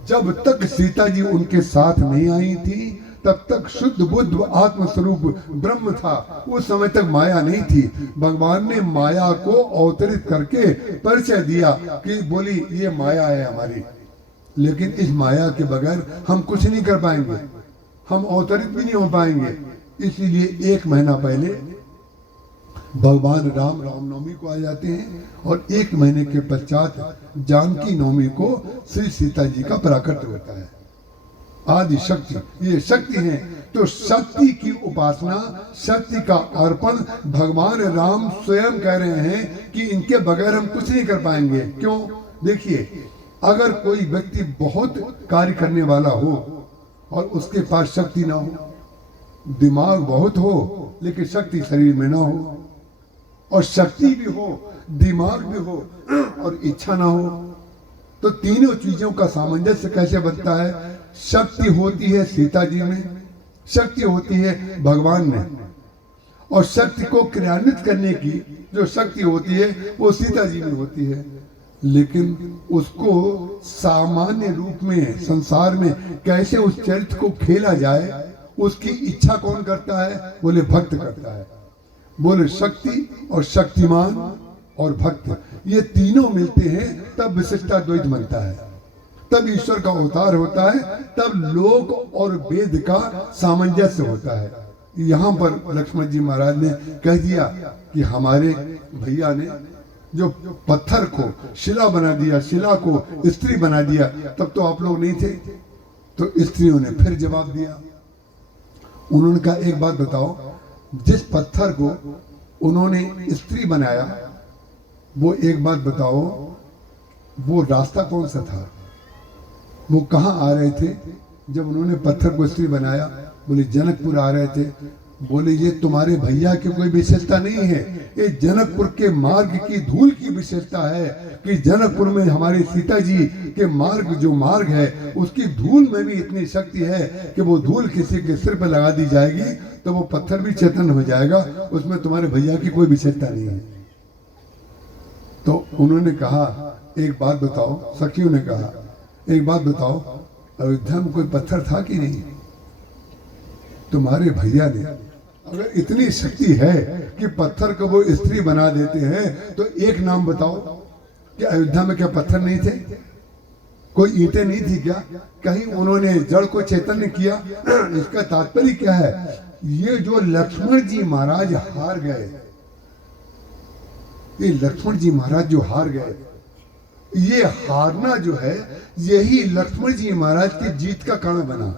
जब तक सीता जी उनके साथ नहीं आई थी तब तक शुद्ध बुद्ध आत्मस्वरूप ब्रह्म था, उस समय तक माया नहीं थी। भगवान ने माया को अवतरित करके परिचय दिया कि बोली ये माया है हमारी, लेकिन इस माया के बगैर हम कुछ नहीं कर पाएंगे, हम अवतरित भी नहीं हो पाएंगे। इसलिए 1 महीना पहले भगवान राम रामनवमी को आ जाते हैं और 1 महीने के पश्चात जानकी नवमी को श्री सीता जी का प्राकट्य होता है। आदि शक्ति, ये शक्ति है। तो शक्ति की उपासना, शक्ति का अर्पण भगवान राम स्वयं कह रहे हैं कि इनके बगैर हम कुछ नहीं कर पाएंगे। क्यों? देखिए, अगर कोई व्यक्ति बहुत कार्य करने वाला हो और उसके पास शक्ति ना हो, दिमाग बहुत हो लेकिन शक्ति शरीर में ना हो, और शक्ति भी हो, दिमाग भी हो और इच्छा ना हो, तो तीनों चीजों का सामंजस्य कैसे बनता है? शक्ति होती है सीता जी में, शक्ति होती है भगवान में, और शक्ति को क्रियान्वित करने की जो शक्ति होती है वो सीता जी में होती है। लेकिन उसको सामान्य रूप में संसार में कैसे उस चरित्र को खेला जाए, उसकी इच्छा कौन करता है? बोले भक्त करता है। बोले शक्ति और शक्तिमान और भक्त, ये तीनों मिलते हैं तब विशिष्टा द्वैत बनता है, तब ईश्वर का अवतार होता है, तब लोक और वेद का सामंजस्य होता है। यहाँ पर लक्ष्मण जी महाराज ने कह दिया कि हमारे भैया ने जो पत्थर को शिला बना दिया, शिला को स्त्री बना दिया, तब तो आप लोग नहीं थे। तो स्त्रियों ने फिर जवाब दिया, उन्होंने कहा एक बात बताओ, जिस पत्थर को उन्होंने स्त्री बनाया, वो एक बात बताओ, वो रास्ता कौन सा था? वो कहाँ आ रहे थे जब उन्होंने पत्थर को स्त्री बनाया? बोले जनकपुर आ रहे थे। बोले ये तुम्हारे भैया की कोई विशेषता नहीं है, ये जनकपुर के मार्ग की धूल की विशेषता है कि जनकपुर में हमारी सीता जी के मार्ग, जो मार्ग है उसकी धूल में भी इतनी शक्ति है कि वो धूल किसी के सिर पर लगा दी जाएगी तो वो पत्थर भी चेतन हो जाएगा, उसमें तुम्हारे भैया की कोई विशेषता नहीं है। तो उन्होंने कहा एक बात बताओ, सखियों ने कहा एक बात बताओ, अयोध्या में कोई पत्थर था कि नहीं? तुम्हारे भैया ने अगर इतनी शक्ति है कि पत्थर को वो स्त्री बना देते हैं, तो एक नाम बताओ कि अयोध्या में क्या पत्थर नहीं थे? कोई ईंटें नहीं थी क्या? कहीं उन्होंने जड़ को चैतन्य किया? इसका तात्पर्य क्या है? ये जो लक्ष्मण जी महाराज हार गए, ये लक्ष्मण जी महाराज जो हार गए, ये हारना जो है यही लक्ष्मण जी महाराज की जीत का कारण बना।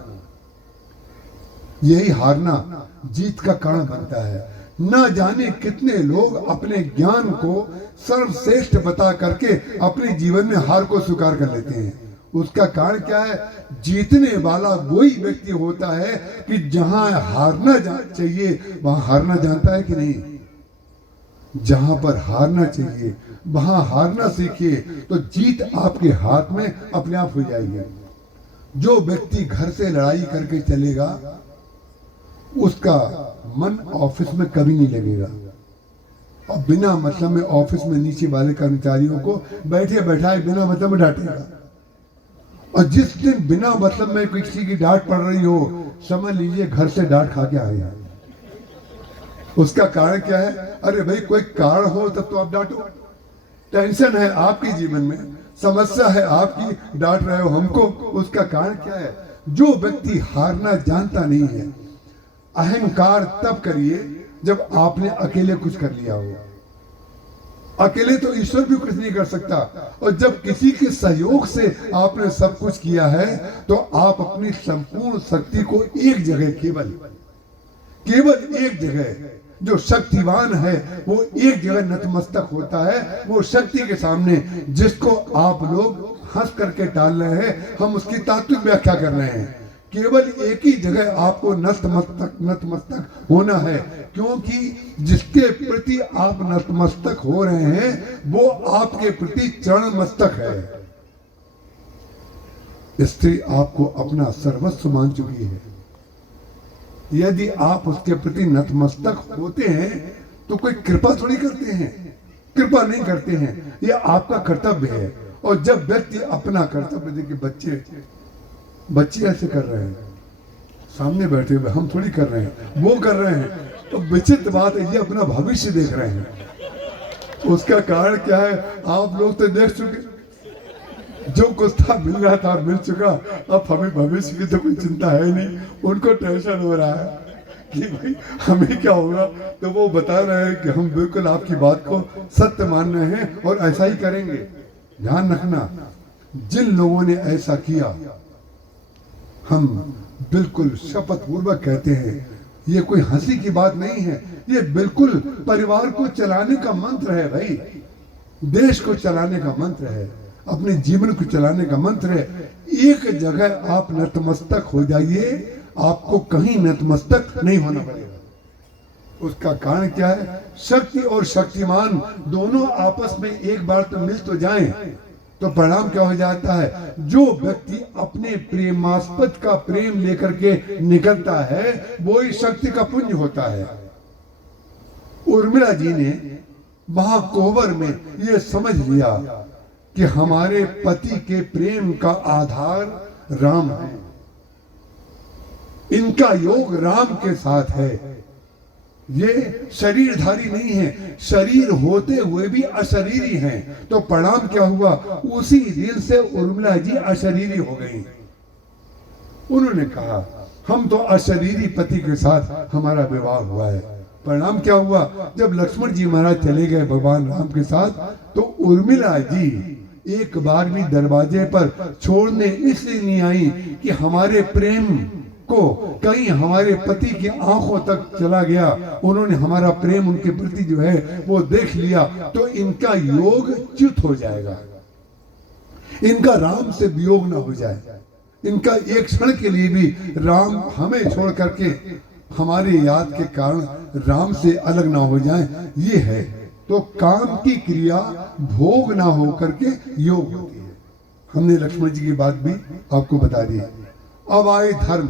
यही हारना जीत का कारण बनता है। न जाने कितने लोग अपने ज्ञान को सर्वश्रेष्ठ बता करके अपने जीवन में हार को स्वीकार कर लेते हैं। उसका कारण क्या है? जीतने वाला वही व्यक्ति होता है कि जहां हारना चाहिए वहां हारना जानता है कि नहीं? जहां पर हारना चाहिए वहां हारना सीखिए, तो जीत आपके हाथ में अपने आप हो जाएगी। जो व्यक्ति घर से लड़ाई करके चलेगा उसका मन ऑफिस में कभी नहीं लगेगा, और बिना मतलब में ऑफिस में नीचे वाले कर्मचारियों को बैठे बैठाए बिना मतलब में डांटेगा। और जिस दिन बिना मतलब में किसी की डांट पड़ रही हो, समझ लीजिए घर से डांट खा के आए हैं। उसका कारण क्या है? अरे भाई कोई कारण हो तब तो आप डांटो। टेंशन है आपके जीवन में, समस्या है आपकी, डांट रहे हो हमको, उसका कारण क्या है? जो व्यक्ति हारना जानता नहीं है, अहंकार तब करिए जब आपने अकेले कुछ कर लिया हो। अकेले तो ईश्वर भी कुछ नहीं कर सकता, और जब किसी के सहयोग से आपने सब कुछ किया है तो आप अपनी संपूर्ण शक्ति को एक जगह, केवल एक जगह, जो शक्तिवान है वो एक जगह नतमस्तक होता है। वो शक्ति के सामने जिसको आप लोग हंस करके टाल रहे हैं, हम उसकी तात्विक व्याख्या कर रहे हैं। केवल एक ही जगह आपको नतमस्तक होना है, क्योंकि जिसके प्रति आप नतमस्तक हो रहे हैं वो आपके प्रति चरण मस्तक है। स्त्री आपको अपना सर्वस्व मान चुकी है। यदि आप उसके प्रति नतमस्तक होते हैं तो कोई कृपा थोड़ी करते हैं, कृपा नहीं करते हैं, यह आपका कर्तव्य है। और जब व्यक्ति अपना कर्तव्य, देखिए बच्चे ऐसे कर रहे हैं, सामने बैठे हुए, हम थोड़ी कर रहे हैं, वो कर रहे हैं, तो विचित्र बात है, ये अपना भविष्य देख रहे हैं। उसका कारण क्या है? आप लोग तो देख चुके, जो कुछ था मिल रहा था मिल चुका, अब हमें भविष्य की तो कोई चिंता है नहीं। उनको टेंशन हो रहा है कि भाई हमें क्या होगा। तो वो बता रहे हैं कि हम बिल्कुल आपकी बात को सत्य मान रहे हैं और ऐसा ही करेंगे। ध्यान रखना, जिन लोगों ने ऐसा किया, हम बिल्कुल शपथ पूर्वक कहते हैं, ये कोई हंसी की बात नहीं है, ये बिल्कुल परिवार को चलाने का मंत्र है भाई, देश को चलाने का मंत्र है, अपने जीवन को चलाने का मंत्र है। एक जगह आप नतमस्तक हो जाइए, आपको कहीं नतमस्तक नहीं होना पड़ेगा। उसका कारण क्या है? शक्ति और शक्तिमान दोनों आपस में एक बार तो मिल तो जाएं, तो परिणाम क्या हो जाता है? जो व्यक्ति अपने प्रेमास्पद का प्रेम लेकर के निकलता है वो ही शक्ति का पुंज होता है। उर्मिला जी ने वहां कोहबर में ये समझ लिया कि हमारे पति के प्रेम का आधार राम है, इनका योग राम के साथ है, ये शरीरधारी नहीं है, शरीर होते हुए भी अशरीरी हैं। तो परिणाम क्या हुआ? उसी दिन से उर्मिला जी अशरीरी हो गई। उन्होंने कहा हम तो अशरीरी पति के साथ हमारा विवाह हुआ है। परिणाम क्या हुआ? जब लक्ष्मण जी महाराज चले गए भगवान राम के साथ, तो उर्मिला जी एक बार भी दरवाजे पर छोड़ने इसलिए नहीं आई कि हमारे प्रेम को कहीं हमारे पति की आंखों तक चला गया, उन्होंने हमारा प्रेम उनके प्रति जो है वो देख लिया, तो इनका योग च्युत हो जाएगा, इनका राम से वियोग ना हो जाए, इनका एक क्षण के लिए भी राम हमें छोड़ करके हमारी याद के कारण राम से अलग ना हो जाए, ये है। तो काम की क्रिया भोग ना हो करके योग होती है। हमने लक्ष्मण जी की बात भी आपको बता दी। अब आए धर्म।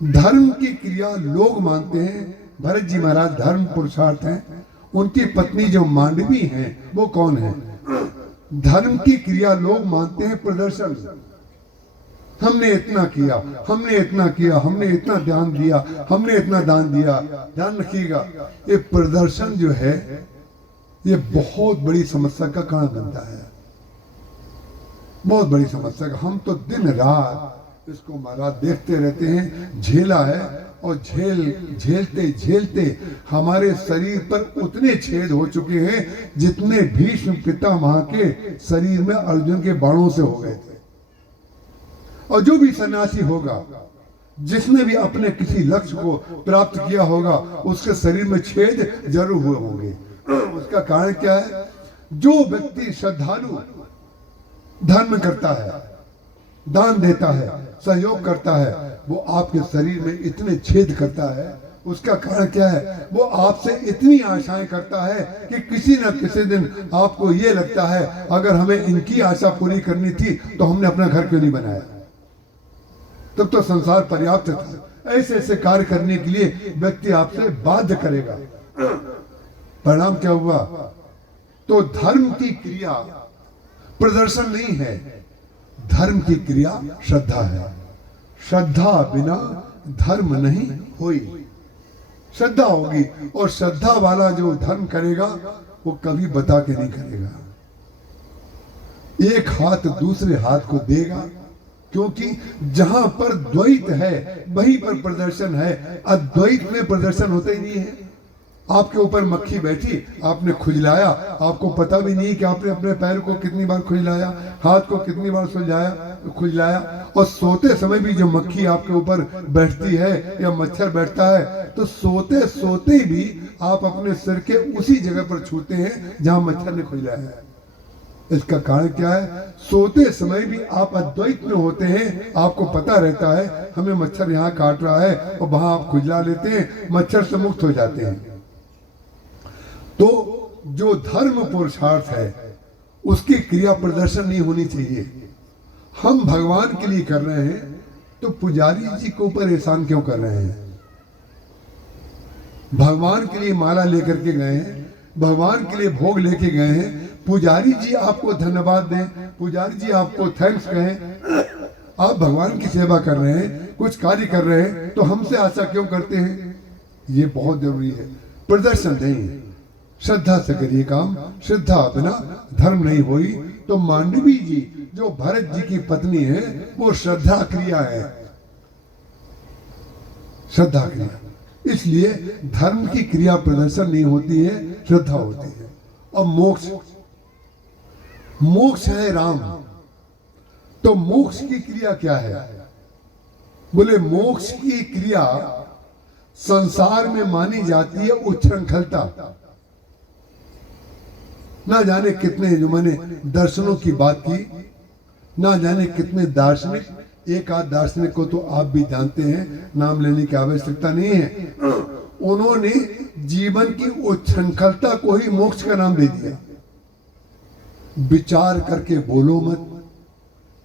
धर्म की क्रिया लोग मानते हैं, भरत जी महाराज धर्म पुरुषार्थ हैं, उनकी पत्नी जो मांडवी हैं वो कौन है? धर्म की क्रिया लोग मानते हैं प्रदर्शन। हमने इतना किया, हमने इतना किया, हमने इतना ध्यान दिया, हमने इतना दान दिया। ध्यान रखिएगा, ये प्रदर्शन जो है ये बहुत बड़ी समस्या का कारण बनता है, बहुत बड़ी समस्या का। हम तो दिन रात इसको महाराज देखते रहते हैं, झेला है, और झेलते झेलते हमारे शरीर पर उतने छेद हो चुके हैं जितने भीष्म पितामह के शरीर में अर्जुन के बाणों से हो गए थे। और जो भी सन्यासी होगा, जिसने भी अपने किसी लक्ष्य को प्राप्त किया होगा, उसके शरीर में छेद जरूर हुए होंगे। उसका कारण क्या है? जो व्यक्ति श्रद्धालु धर्म करता है, दान देता है, सहयोग करता है, वो आपके शरीर में इतने छेद करता है। उसका कारण क्या है? वो आपसे इतनी आशाएं करता है कि किसी न किसी दिन आपको ये लगता है अगर हमें इनकी आशा पूरी करनी थी तो हमने अपना घर क्यों नहीं बनाया, तब तो संसार पर्याप्त था। ऐसे ऐसे कार्य करने के लिए व्यक्ति आपसे बाध्य करेगा। परिणाम क्या हुआ? तो धर्म की क्रिया प्रदर्शन नहीं है, धर्म की क्रिया श्रद्धा है। श्रद्धा बिना धर्म नहीं होई। श्रद्धा होगी, और श्रद्धा वाला जो धर्म करेगा वो कभी बता के नहीं करेगा। एक हाथ दूसरे हाथ को देगा, क्योंकि जहां पर द्वैत है वहीं पर प्रदर्शन है। अद्वैत में प्रदर्शन होता ही नहीं है। आपके ऊपर मक्खी बैठी, आपने खुजलाया, आपको पता भी नहीं कि आपने अपने पैर को कितनी बार खुजलाया, हाथ को कितनी बार खुजलाया। और सोते समय भी जो मक्खी आपके ऊपर बैठती है या मच्छर बैठता है, तो सोते सोते भी आप अपने सिर के उसी जगह पर छूते हैं जहां मच्छर ने खुजलाया है। इसका कारण क्या है? सोते समय भी आप अद्वैत में होते हैं, आपको पता रहता है हमें मच्छर यहाँ काट रहा है, और वहां आप खुजला लेते हैं, मच्छर से मुक्त हो जाते हैं। तो जो धर्म पुरुषार्थ है उसकी क्रिया प्रदर्शन नहीं होनी चाहिए। हम भगवान के लिए कर रहे हैं तो पुजारी जी के ऊपर एहसान क्यों कर रहे हैं? भगवान के लिए माला लेकर के गए हैं, भगवान के लिए भोग लेके गए हैं, पुजारी जी आपको धन्यवाद दें, पुजारी जी आपको थैंक्स कहें। आप भगवान की सेवा कर रहे हैं, कुछ कार्य कर रहे हैं, तो हमसे आशा क्यों करते हैं? ये बहुत जरूरी है। प्रदर्शन नहीं, श्रद्धा से करिए काम। श्रद्धा बिना धर्म नहीं हुई। तो तो मांडवी जी जो भरत जी की पत्नी है वो श्रद्धा क्रिया है, श्रद्धा क्रिया। इसलिए धर्म की क्रिया प्रदर्शन नहीं होती है, श्रद्धा होती है। अब मोक्ष, मोक्ष है राम, तो मोक्ष की क्रिया क्या है? बोले मोक्ष की क्रिया संसार में मानी जाती है उच्छृंखलता। ना जाने कितने जो मैंने दर्शनों की बात की, ना जाने कितने दार्शनिक, एक आध दार्शनिक को तो आप भी जानते हैं, नाम लेने की आवश्यकता नहीं है, उन्होंने जीवन की उच्छृंखलता को ही मोक्ष का नाम दे दिया। विचार करके बोलो मत,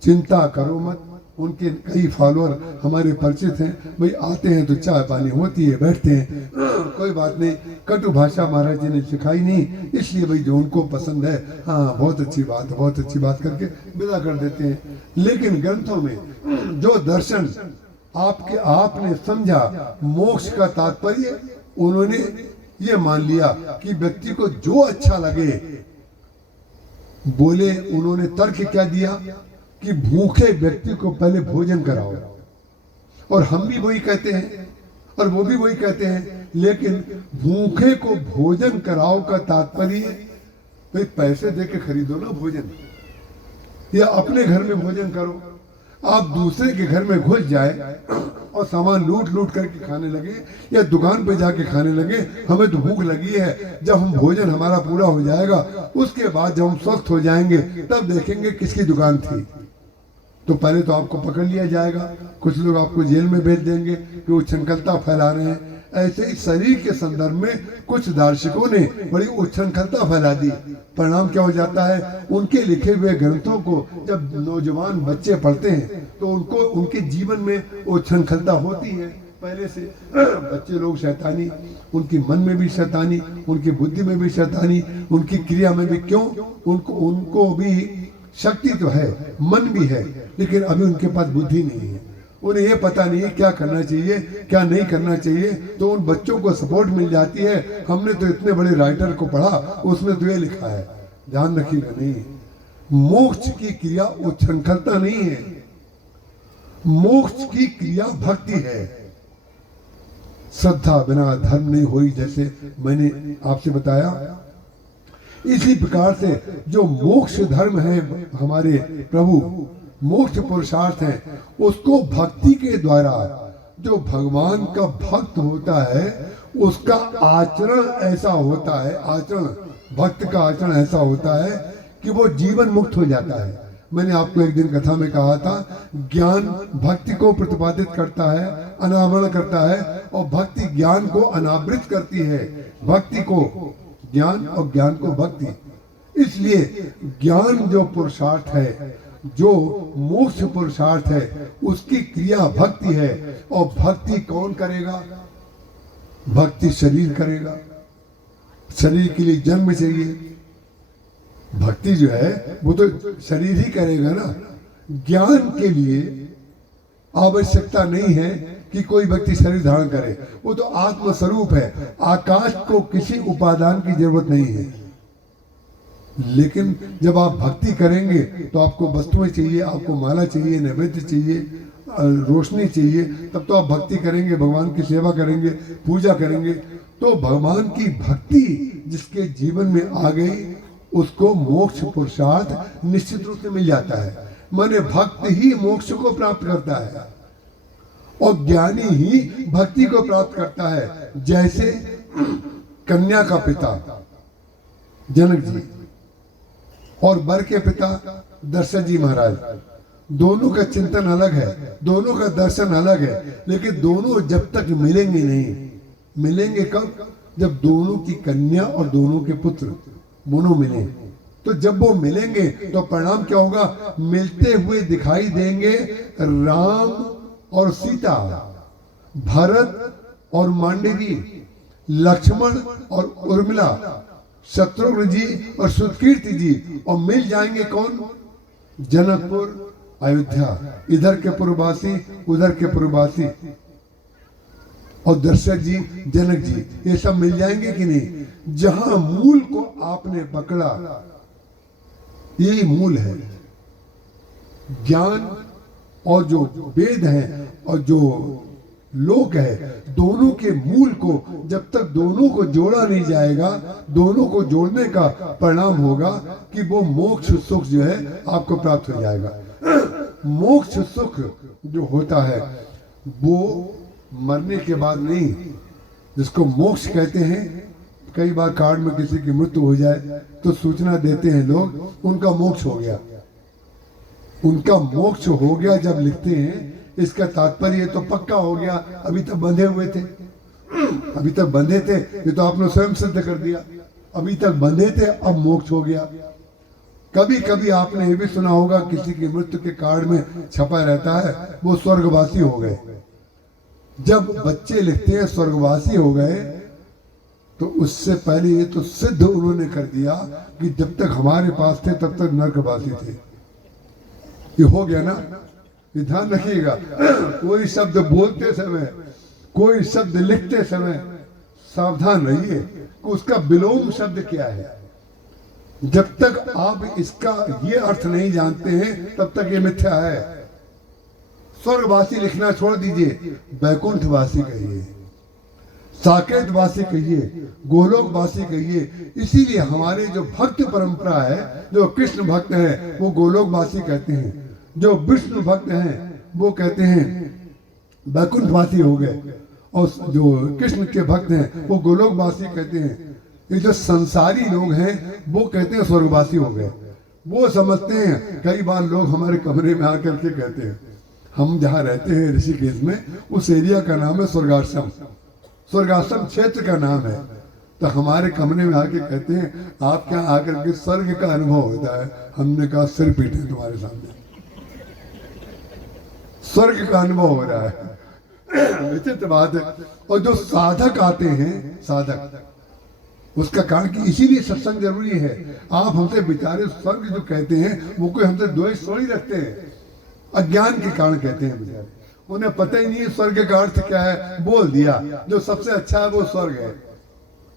चिंता करो मत। उनके कई फॉलोअर हमारे परिचित हैं, भाई आते हैं तो चाय पानी होती है, बैठते हैं, कोई बात नहीं, कटु भाषा महाराज जी ने सिखाई नहीं, इसलिए भाई जो उनको पसंद है, हाँ बहुत अच्छी बात, बहुत अच्छी बात करके विदा कर देते हैं। लेकिन ग्रंथों में जो दर्शन आपने समझा मोक्ष का तात्पर्य, उन्होंने ये मान लिया कि व्यक्ति को जो अच्छा लगे। बोले उन्होंने तर्क क्या दिया कि भूखे व्यक्ति को पहले भोजन कराओ, और हम भी वही कहते हैं और वो भी वही कहते हैं। लेकिन भूखे को भोजन कराओ का तात्पर्य भाई पैसे दे के खरीदो ना भोजन, या अपने घर में भोजन करो। आप दूसरे के घर में घुस जाए और सामान लूट लूट करके खाने लगे, या दुकान पे जाके खाने लगे, हमें तो भूख लगी है, जब हम भोजन हमारा पूरा हो जाएगा उसके बाद जब हम स्वस्थ हो जाएंगे तब देखेंगे किसकी दुकान थी। तो पहले तो आपको पकड़ लिया जाएगा, कुछ लोग आपको जेल में भेज देंगे कि वो उच्छृंखलता फैला रहे हैं। ऐसे ही शरीर के संदर्भ में कुछ दार्शनिकों ने बड़ी उच्छृंखलता फैला दी। परिणाम क्या हो जाता है, उनके लिखे हुए ग्रंथों को जब नौजवान बच्चे पढ़ते हैं तो उनको उनके जीवन में उच्छृंखलता होती है पहले से। बच्चे लोग शैतानी, उनकी मन में भी शैतानी, उनकी बुद्धि में भी शैतानी, उनकी क्रिया में भी। क्यों? उनको भी शक्ति तो है, मन भी है, लेकिन अभी उनके पास बुद्धि नहीं है। उन्हें ये पता नहीं है क्या करना चाहिए क्या नहीं करना चाहिए। तो उन बच्चों को सपोर्ट मिल जाती है, हमने तो इतने बड़े राइटर को पढ़ा, उसने तो ये लिखा है। ध्यान रखिएगा, नहीं, मोक्ष की क्रिया उच्छृंखलता नहीं है, मोक्ष की क्रिया भक्ति है। श्रद्धा बिना धर्म नहीं हुई, जैसे मैंने आपसे बताया। इसी प्रकार से जो मोक्ष धर्म है हमारे प्रभु, मोक्ष पुरुषार्थ है, उसको भक्ति के द्वारा जो भगवान का भक्त होता है उसका आचरण ऐसा होता है, आचरण भक्त का आचरण ऐसा होता है कि वो जीवन मुक्त हो जाता है। मैंने आपको एक दिन कथा में कहा था, ज्ञान भक्ति को प्रतिपादित करता है, अनावरण करता है, और भक्ति ज्ञान को अनावृत करती है। भक्ति को ज्ञान और ज्ञान को भक्ति। इसलिए ज्ञान जो पुरुषार्थ है, जो मोक्ष पुरुषार्थ है, उसकी क्रिया भक्ति है। और भक्ति कौन करेगा? भक्ति शरीर करेगा। शरीर के लिए जन्म चाहिए, भक्ति जो है वो तो शरीर ही करेगा ना। ज्ञान के लिए आवश्यकता नहीं है कि कोई व्यक्ति शरीर धारण करे, वो तो आत्म स्वरूप है। आकाश को किसी उपादान की जरूरत नहीं है। लेकिन जब आप भक्ति करेंगे तो आपको वस्तुएं चाहिए, आपको माला चाहिए, नैवेद्य चाहिए, रोशनी चाहिए, तब तो आप भक्ति करेंगे, भगवान की सेवा करेंगे, पूजा करेंगे। तो भगवान की भक्ति जिसके जीवन में आ गई उसको मोक्ष पुरुषार्थ निश्चित रूप से मिल जाता है। माने भक्त ही मोक्ष को प्राप्त करता है और ज्ञानी ही भक्ति को प्राप्त करता है। जैसे कन्या का पिता जनक जी और वर के पिता दशरथ जी महाराज, दोनों का चिंतन अलग है, दोनों का दर्शन अलग है, लेकिन दोनों जब तक मिलेंगे नहीं, मिलेंगे कब? जब दोनों की कन्या और दोनों के पुत्र दोनों मिले। तो जब वो मिलेंगे तो परिणाम क्या होगा? मिलते हुए दिखाई देंगे राम और सीता, भरत और मांडवी, लक्ष्मण और उर्मिला, शत्रुघ्न जी और सुतकीर्ति जी। और मिल जाएंगे कौन? जनकपुर, अयोध्या, इधर के पूर्ववासी उधर के पूर्ववासी, और दशरथ जी, जनक जी, ये सब मिल जाएंगे कि नहीं? जहां मूल को आपने पकड़ा यही मूल है। ज्ञान और जो वेद है और जो लोक है, दोनों के मूल को जब तक दोनों को जोड़ा नहीं जाएगा, दोनों को जोड़ने का परिणाम होगा कि वो मोक्ष सुख जो है आपको प्राप्त हो जाएगा। मोक्ष सुख जो होता है वो मरने के बाद नहीं, जिसको मोक्ष कहते हैं। कई बार कार्ड में किसी की मृत्यु हो जाए तो सूचना देते हैं लोग, उनका मोक्ष हो गया, उनका मोक्ष हो गया जब लिखते हैं, इसका तात्पर्य तो पक्का हो गया, अभी तक बंधे हुए थे, अभी तक बंधे थे, ये तो आपने स्वयं सिद्ध कर दिया, अभी तक बंधे थे, अब मोक्ष हो गया। कभी कभी आपने ये भी सुना होगा किसी की मृत्यु के कार्ड में छपा रहता है वो स्वर्गवासी हो गए। जब बच्चे लिखते हैं स्वर्गवासी हो गए, तो उससे पहले ये तो सिद्ध उन्होंने कर दिया कि जब तक हमारे पास थे तब तक नरकवासी थे। ये हो गया ना, ये ध्यान रखिएगा। कोई शब्द बोलते समय, कोई शब्द लिखते समय सावधान रहिए कि उसका विलोम शब्द क्या है। जब तक आप इसका ये अर्थ नहीं जानते हैं तब तक ये मिथ्या है। स्वर्गवासी लिखना छोड़ दीजिए, वैकुंठवासी कहिए, साकेतवासी कहिए, गोलोकवासी कहिए। इसीलिए हमारे जो भक्त परंपरा है, जो कृष्ण भक्त है वो गोलोकवासी कहते हैं, जो विष्णु भक्त हैं वो कहते हैं वैकुंठवासी हो गए, और जो कृष्ण के भक्त हैं वो गोलोकवासी कहते हैं। ये जो संसारी लोग हैं वो कहते हैं स्वर्गवासी हो गए। वो समझते हैं, कई बार लोग हमारे कमरे में आकर के कहते हैं, हम जहाँ रहते हैं ऋषिकेश में, उस एरिया का नाम है स्वर्गाश्रम, स्वर्गाश्रम क्षेत्र का नाम है। तो हमारे कमरे में आके कहते हैं आप क्या आकर के स्वर्ग का अनुभव होता है। हमने कहा सिर पीटे तुम्हारे सामने, स्वर्ग का अनुभव हो रहा है। विचित्र बात है। और जो साधक आते हैं, साधक, उसका कारण कि इसीलिए सत्संग जरूरी है। आप हमसे बेचारे स्वर्ग जो कहते हैं वो कोई हमसे द्वेष थोड़ी रखते हैं, अज्ञान के कारण कहते हैं बेचारे, उन्हें पता ही नहीं है स्वर्ग का अर्थ क्या है, बोल दिया जो सबसे अच्छा है वो स्वर्ग है,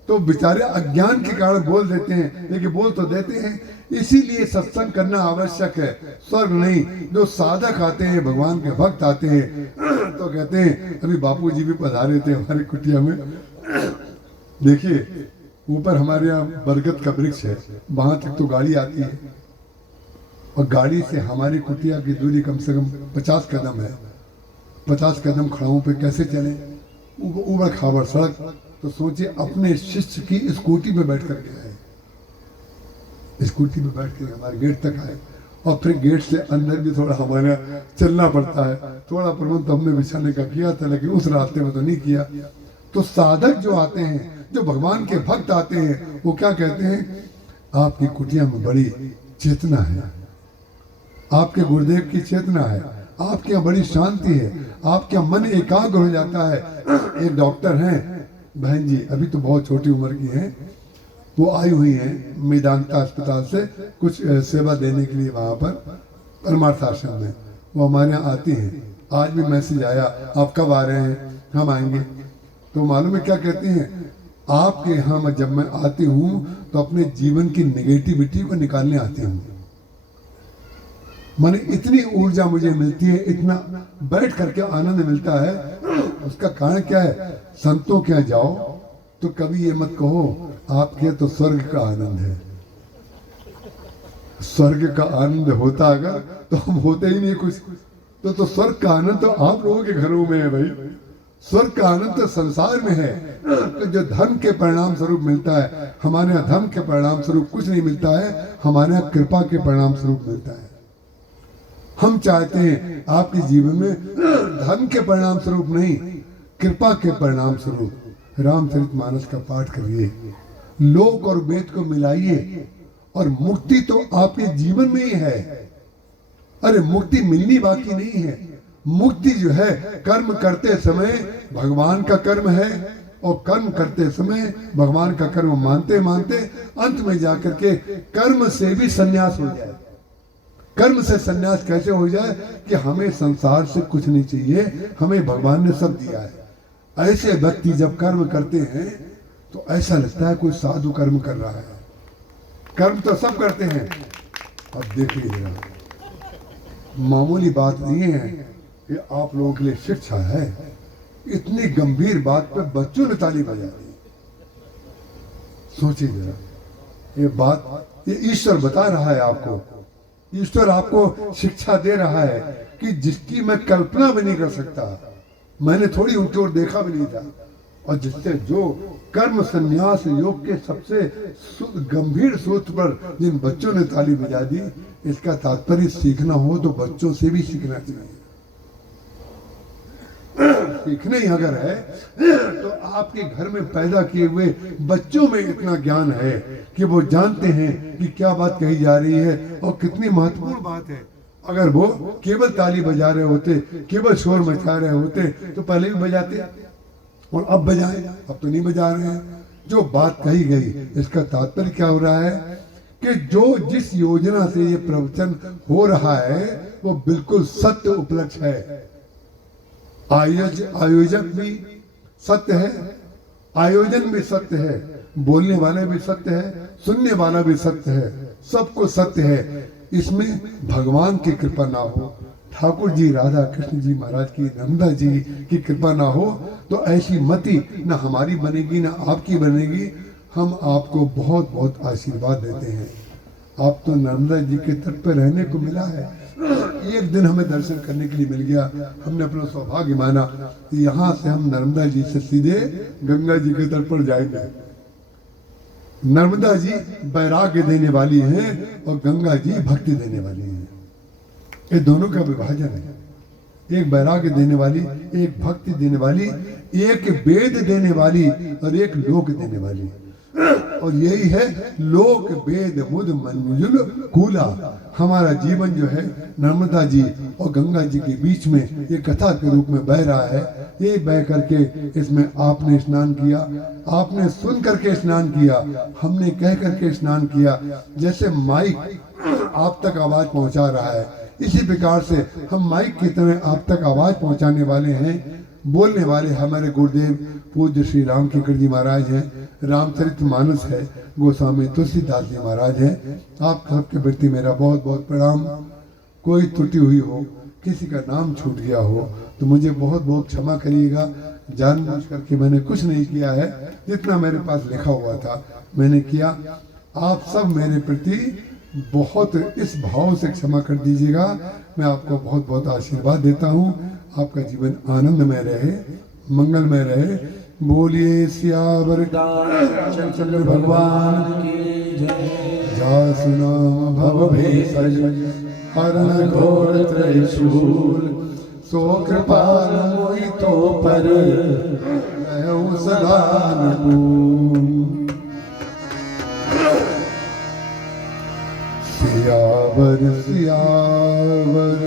तो बेचारे अज्ञान के कारण बोल देते हैं, लेकिन बोल तो देते हैं। इसीलिए सत्संग करना आवश्यक है, स्वर्ग नहीं। जो साधक आते हैं, भगवान के भक्त आते हैं, तो कहते हैं, अभी बापू जी भी पधारे थे हमारी कुटिया में। देखिए ऊपर हमारे यहाँ बरगद का वृक्ष है, वहां तक तो गाड़ी आती है, और गाड़ी से हमारी कुटिया की दूरी कम से कम 50 कदम है। 50 कदम खड़ाओं पे कैसे चले, ऊबड़ खाबड़ सड़क। तो सोचिए अपने शिष्य की स्कूटी में बैठ कर के आए, स्कूटी में बैठ के हमारे गेट तक आए, और फिर गेट से अंदर भी थोड़ा हमारे चलना पड़ता है। थोड़ा प्रबंध तो हमने बिछाने का किया था, लेकिन उस रास्ते में तो नहीं किया। तो साधक जो आते हैं, जो भगवान के भक्त आते हैं, वो क्या कहते हैं, आपकी कुटिया में बड़ी चेतना है, आपके गुरुदेव की चेतना है, आपके यहाँ बड़ी शांति है, आपके यहाँ मन एकाग्र हो जाता है। एक डॉक्टर हैं बहन जी, अभी तो बहुत छोटी उम्र की हैं, वो आई हुई हैं मेदांता अस्पताल से कुछ सेवा देने के लिए वहाँ पर परमार्थ आश्रम में। वो हमारे यहाँ आती हैं, आज भी मैसेज आया आप कब आ रहे हैं, हम आएंगे। तो मालूम है क्या कहते हैं, आपके यहाँ जब मैं आती हूँ तो अपने जीवन की नेगेटिविटी को निकालने आती हूँ। माने इतनी ऊर्जा मुझे मिलती है, इतना बैठ करके आनंद मिलता है। उसका कारण क्या है, संतों के यहाँ जाओ तो कभी ये मत कहो आपके तो स्वर्ग का आनंद है। स्वर्ग का आनंद होता अगर तो हम होते ही नहीं कुछ। तो स्वर्ग का आनंद तो आप लोगों के घरों में है भाई, स्वर्ग का आनंद तो संसार में है। तो जो धर्म के परिणाम स्वरूप मिलता है, हमारे यहाँ धर्म के परिणाम स्वरूप कुछ नहीं मिलता है, हमारे यहाँ कृपा के परिणाम स्वरूप मिलता है। हम चाहते हैं आपके जीवन में धर्म के परिणाम स्वरूप नहीं, कृपा के परिणाम स्वरूप रामचरितमानस का पाठ करिए, लोक और वेद को मिलाइए, और मुक्ति तो आपके जीवन में ही है। अरे मुक्ति मिलनी बाकी नहीं है। मुक्ति जो है कर्म करते समय भगवान का कर्म है, और कर्म करते समय भगवान का कर्म मानते मानते अंत में जाकर के कर्म से भी संन्यास हो जाए। कर्म से संन्यास कैसे हो जाए कि हमें संसार से कुछ नहीं चाहिए, हमें भगवान ने सब दिया है। ऐसे व्यक्ति जब कर्म करते हैं तो ऐसा लगता है कोई साधु कर्म कर रहा है। कर्म तो सब करते हैं, अब देखिए जरा, मामूली बात नहीं है कि आप लोगों के लिए शिक्षा है। इतनी गंभीर बात पे बच्चों ने ताली बजा दी। सोचिए जरा, ये बात ये ईश्वर बता रहा है आपको। ईश्वर आपको शिक्षा दे रहा है कि जिसकी मैं कल्पना भी नहीं कर सकता, मैंने थोड़ी उनकी ओर देखा भी नहीं था, और जिससे जो कर्म संन्यास योग के सबसे गंभीर सूत्र पर जिन बच्चों ने ताली बजा दी, इसका तात्पर्य सीखना हो तो बच्चों से भी सीखना चाहिए। सीखने ही अगर है तो आपके घर में पैदा किए हुए बच्चों में इतना ज्ञान है कि वो जानते हैं कि क्या बात कही जा रही है और कितनी महत्वपूर्ण बात है। अगर वो केवल ताली बजा रहे होते, केवल शोर मचा रहे होते तो पहले भी बजाते, और अब बजाए, अब तो नहीं बजा रहे हैं। जो बात कही गई इसका तात्पर्य क्या हो रहा है कि जो जिस योजना से ये प्रवचन हो रहा है वो बिल्कुल सत्य उपलक्ष्य है। आयोजक भी सत्य है, आयोजन भी सत्य है, बोलने वाले भी सत्य है, सुनने वाला भी सत्य है, सबको सत्य है। इसमें भगवान की कृपा ना हो, ठाकुर जी राधा कृष्ण जी महाराज की, नर्मदा जी की कृपा ना हो तो ऐसी मति ना हमारी बनेगी ना आपकी बनेगी। हम आपको बहुत बहुत आशीर्वाद देते हैं। आप तो नर्मदा जी के तट पर रहने को मिला है, एक दिन हमें दर्शन करने के लिए मिल गया। हमने अपना सौभाग्य माना कि यहाँ से हम नर्मदा जी से सीधे गंगा जी के तट पर जाएंगे। नर्मदा जी वैराग्य देने वाली हैं और गंगा जी भक्ति देने वाली हैं। ये दोनों का विभाजन है। एक वैराग्य देने वाली, एक भक्ति देने वाली, एक वेद देने वाली और एक लोक देने वाली। और यही है लोक वेद मुद मंजुल कूला। हमारा जीवन जो है नर्मदा जी और गंगा जी के बीच में ये कथा के रूप में बह रहा है। ये बह करके इसमें आपने स्नान किया, आपने सुन करके स्नान किया, हमने कह करके स्नान किया। जैसे माइक आप तक आवाज पहुंचा रहा है, इसी प्रकार से हम माइक की तरह आप तक आवाज पहुंचाने वाले हैं। बोलने वाले हमारे गुरुदेव पूज्य श्री राम किंकर जी महाराज हैं, रामचरित मानस है, गोस्वामी तुलसीदास जी महाराज हैं। आप सबके प्रति मेरा बहुत बहुत प्रणाम। कोई त्रुटि हुई हो, किसी का नाम छूट गया हो तो मुझे बहुत बहुत क्षमा करिएगा। जानबूझ करके मैंने कुछ नहीं किया है, जितना मेरे पास लिखा हुआ था मैंने किया। आप सब मेरे प्रति बहुत इस भाव से क्षमा कर दीजिएगा। मैं आपको बहुत बहुत आशीर्वाद देता हूँ। आपका जीवन आनंदमय रहे, मंगलमय रहे। बोलिए सियावर चंद्र भगवान की जय। जासु नाम भव भेषज हरण घोर त्रिशूल, सो कृपाल मोहि तो पर रहु सदा निपुण। सियावर सियावर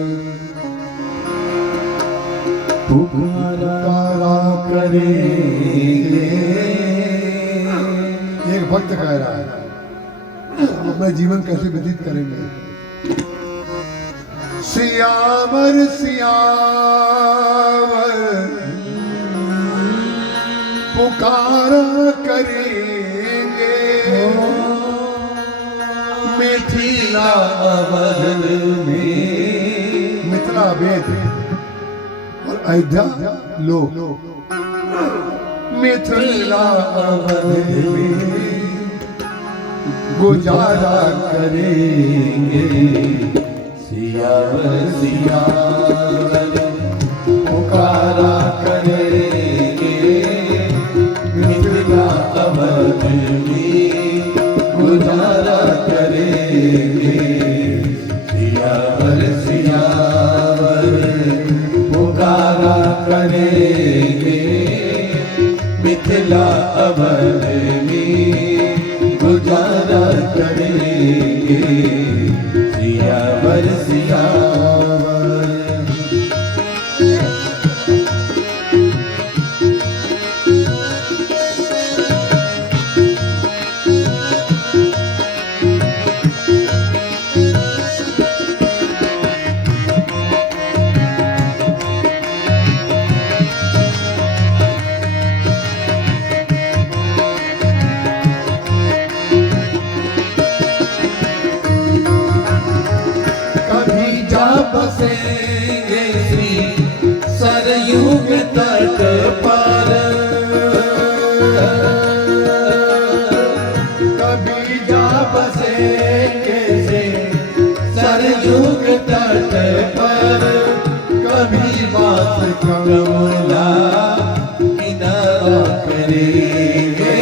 पुकारा करेंगे। एक भक्त कह रहा है हम अपना जीवन कैसे व्यतीत करेंगे। सियावर सियावर पुकारा करेंगे, मिथिला अवध में। मिथिला वेद और अयोध्या लोक। मिथिला अवध में गुजारा करेंगे। सियावर सियावर पुकारा करेंगे, मिथिला अवध में गुजारा करेंगे। सियावर सियावर पुकारा करेंगे, मिथिला अवध में गुजारा करेंगे। सियावर सियावर। करेंगे,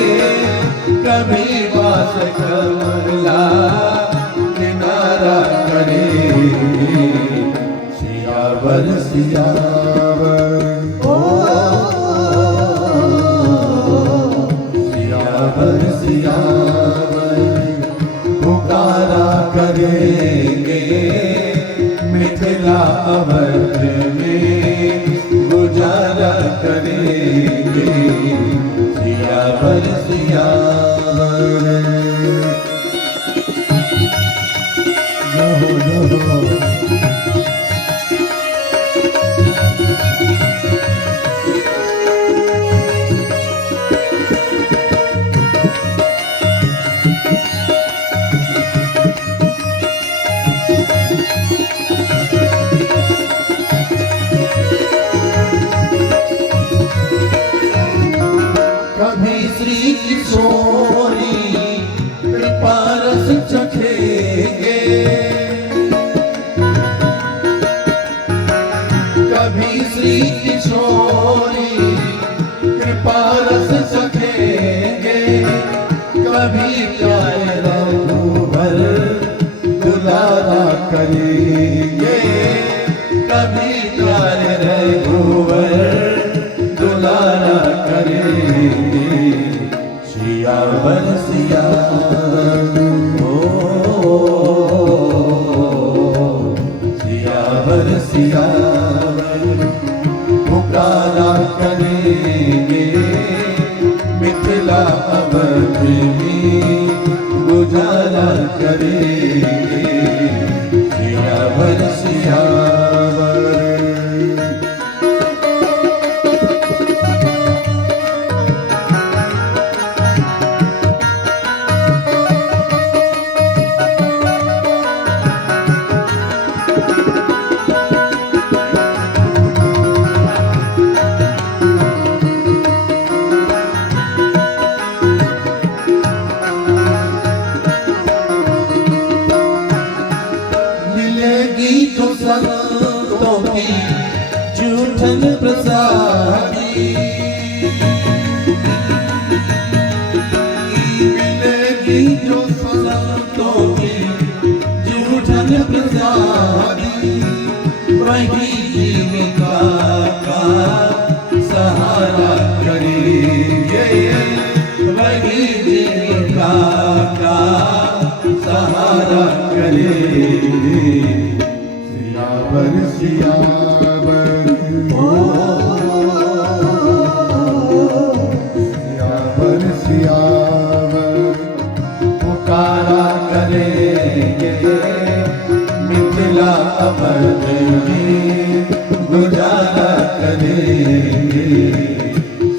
कभी बास कमला किनारा करेंगे। सियावर सियावर ओ सियावर सियावर पुकारा करेंगे, मिथिला अवध में गुजारा करेंगे। सियावर सियावर जहो जहो कभी श्री किशोरी कृपा रस चखेंगे, कभी श्री किशोरी कृपा रस चखेंगे, कभी प्यारे रघुवर दुलारा करेंगे, कभी प्यारे रघुवर दुलारा करेंगे। सियावर सियावर ओ सियावर सियावर पुकारा करेंगे, मिथिला अवध में गुजारा करेंगे। सियावर सियावर मिलेगी जो संतों की जूठन प्रसादी, मिलेगी जो संतों की जूठन प्रसादी, वही जीविका का सहारा करेंगे, वही जीविका का सहारा करेंगे। सियावर सियावर ओ सियावर सियावर पुकारा करेंगे, मिथिला अवध में गुजारा करेंगे।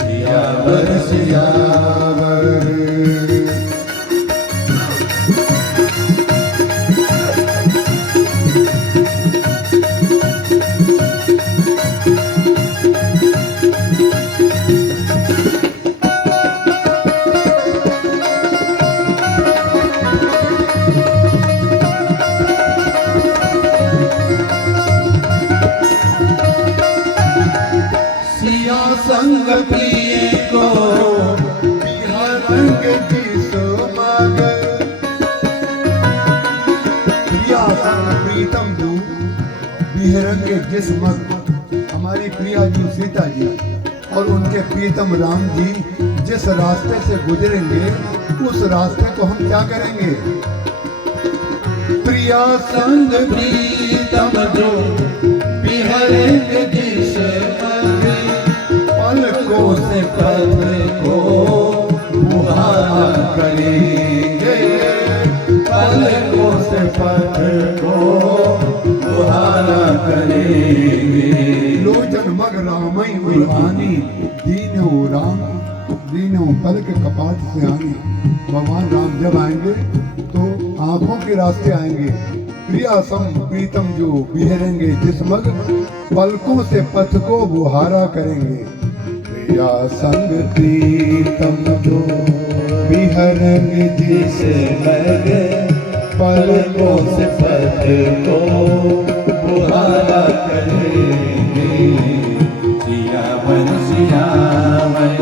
सियावर सियावर सिया संग प्रिय को रंग की सुमग प्रिया संग प्रीतम दू बिहरंगे जिस्मग। हमारी प्रिया जी सीता जी और उनके प्रीतम राम जी जिस रास्ते से गुजरेंगे उस रास्ते को हम क्या करेंगे? प्रिया संग प्रीतम जो बिहरेंगे जिस पलकों से पल को बुहारा करेंगे, पलकों से पल को बुहारा करेंगे। लोचन मग रामई उर्वानी दीनो राम दीनो पलक कपाट से आनी। भगवान राम जब आएंगे तो आंखों के रास्ते आएंगे। प्रिया सम प्रीतम जो बिहरेंगे जिस्मग पलकों से पथ को बुहारा करेंगे। प्रिया संग प्रीतम जो बिहरेंगे जिस्मग पलकों से पथ को बुहारा करेंगे। सियावर सियावर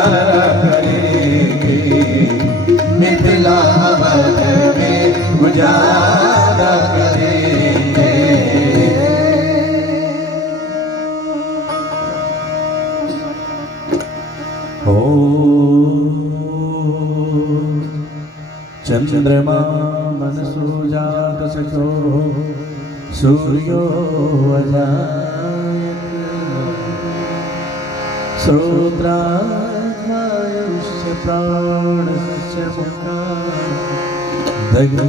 उजारा करेंगे, मिथिला अवध में उजारा करेंगे। चंद्रमा मनसो जात सखो सूर्यो अजायते, श्रोत्रात्मायुष्य प्राणस्य मुक्ता दग्धे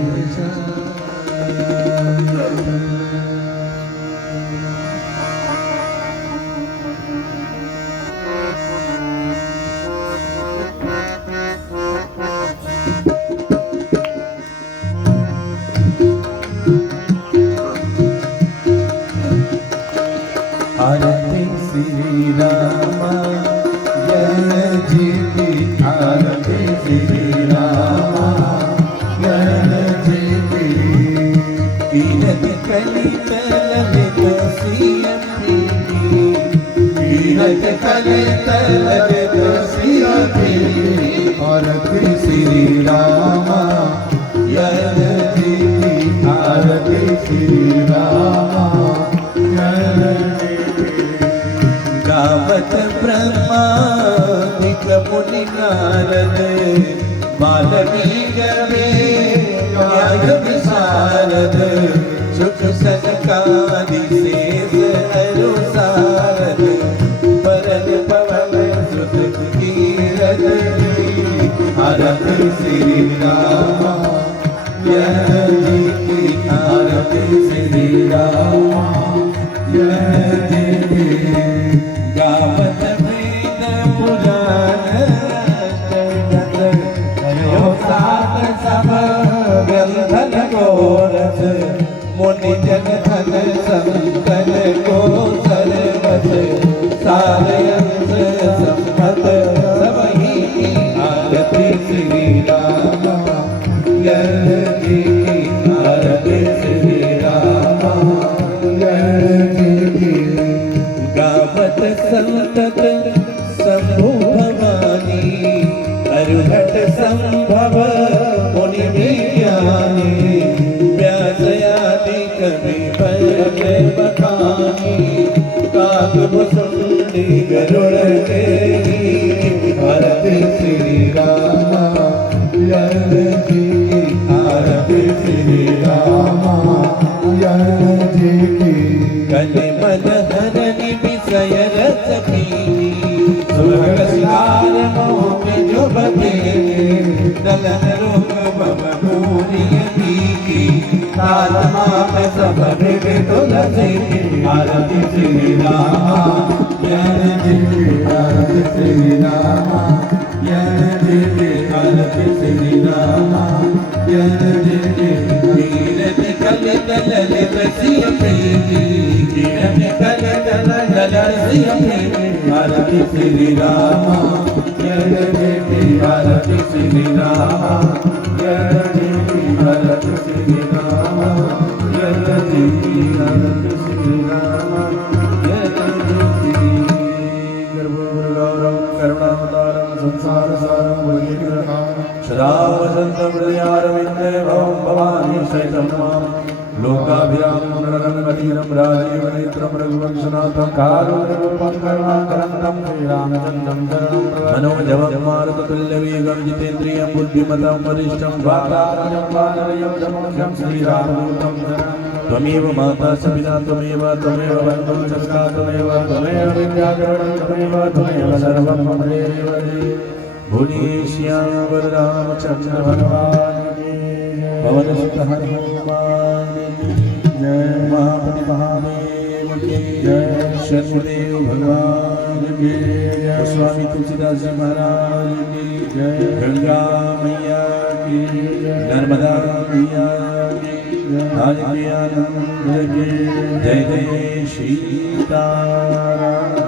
आरती श्री रामा ज्ञान जी की, आरती श्री रामा ज्ञान जी की। तीरथ कली तलवित सियम की, तीरथ कली तलवित सियम की। आरती श्री रामा ज्ञान जी की, आरती श्री रामा ज्ञान जी। गावत ब्रह्मादिक मुनि नारद, वाल्मीकि न्याय विशारद। सुख सनकादि शेष अरु सारद, परद पवन सुत कीरत। आरती श्री रामा ज्ञान जी की, आरती श्री रामा ज्ञान जी की। गावत वेद पुराण करो सात सब ग्रंथन को रस। मुनि जन धन संतन को सर्वस, सारे अंश संपत सब ही। आरती श्री रामा ज्ञान जी की, आरती श्री रामा ज्ञान जी की। गावत संतत शंभु भवानी, अरुहट संभव मुनि विज्ञानी। व्यास आदि कवि पढ़े बखानी, काकभुसुंडी गरुड़ तेरी। आरती श्री रामा ज्ञान जी की, आरती श्री रामा ज्ञान जी की। कलिमल हरनि विषय रस पीनी, सुरग सिंगार मोह जो बतेरे। दलन रोग भव भूरि नीकी, तात्मा में सब मृग तुलसी। आरती श्री रामा ज्ञान जी की, आरती श्री रामा ज्ञान जी की, आरती श्री रामा ज्ञान जी की। तीरथ कल दललित सिय प्रीति, तीरथ कल दललित सिय प्रीति। आरती श्री रामा ज्ञान जी की, आरती श्री रामा ज्ञान जी की, आरती श्री रामा ज्ञान जी की, आरती श्री रामा ज्ञान जी की। गर्भगौरवं करुणावतारं संसार सारं भुजगेन्द्रहारं, सदा वसन्तं हृदयारविन्दे भवं भवानी सहितं मां। लोकाभिरामं रणरङ्गधीरं राजीवनेत्रं रघुवंशनाथं, कारुण्यरूपं करुणाकरं श्रीरामचन्द्रं शरणं प्रपद्ये। मनोजवं मारुततुल्यवेगं जितेन्द्रियं बुद्धिमतं वरिष्ठं, वातात्मजं वानरं धर्मजं श्रीरामदूतं शरणं। त्वमेव माता च पिता त्वमेव, त्वमेव बन्धुं च सखा त्वमेव, त्वमेव विद्याधरणं त्वमेव, त्वमेव सर्वं मम देव देव। बोलिए श्यामवर रामचंद्र भगवान की जय। पवन सुत हनुमान की जय। महापति महादेव की जय। शनिदेव भगवान की जय। स्वामी तुलसीदास जी महाराज की जय। गंगा मैया की जय। नर्मदा मैया की जय। आदित्य आनंद की जय। जय जय सीताराम।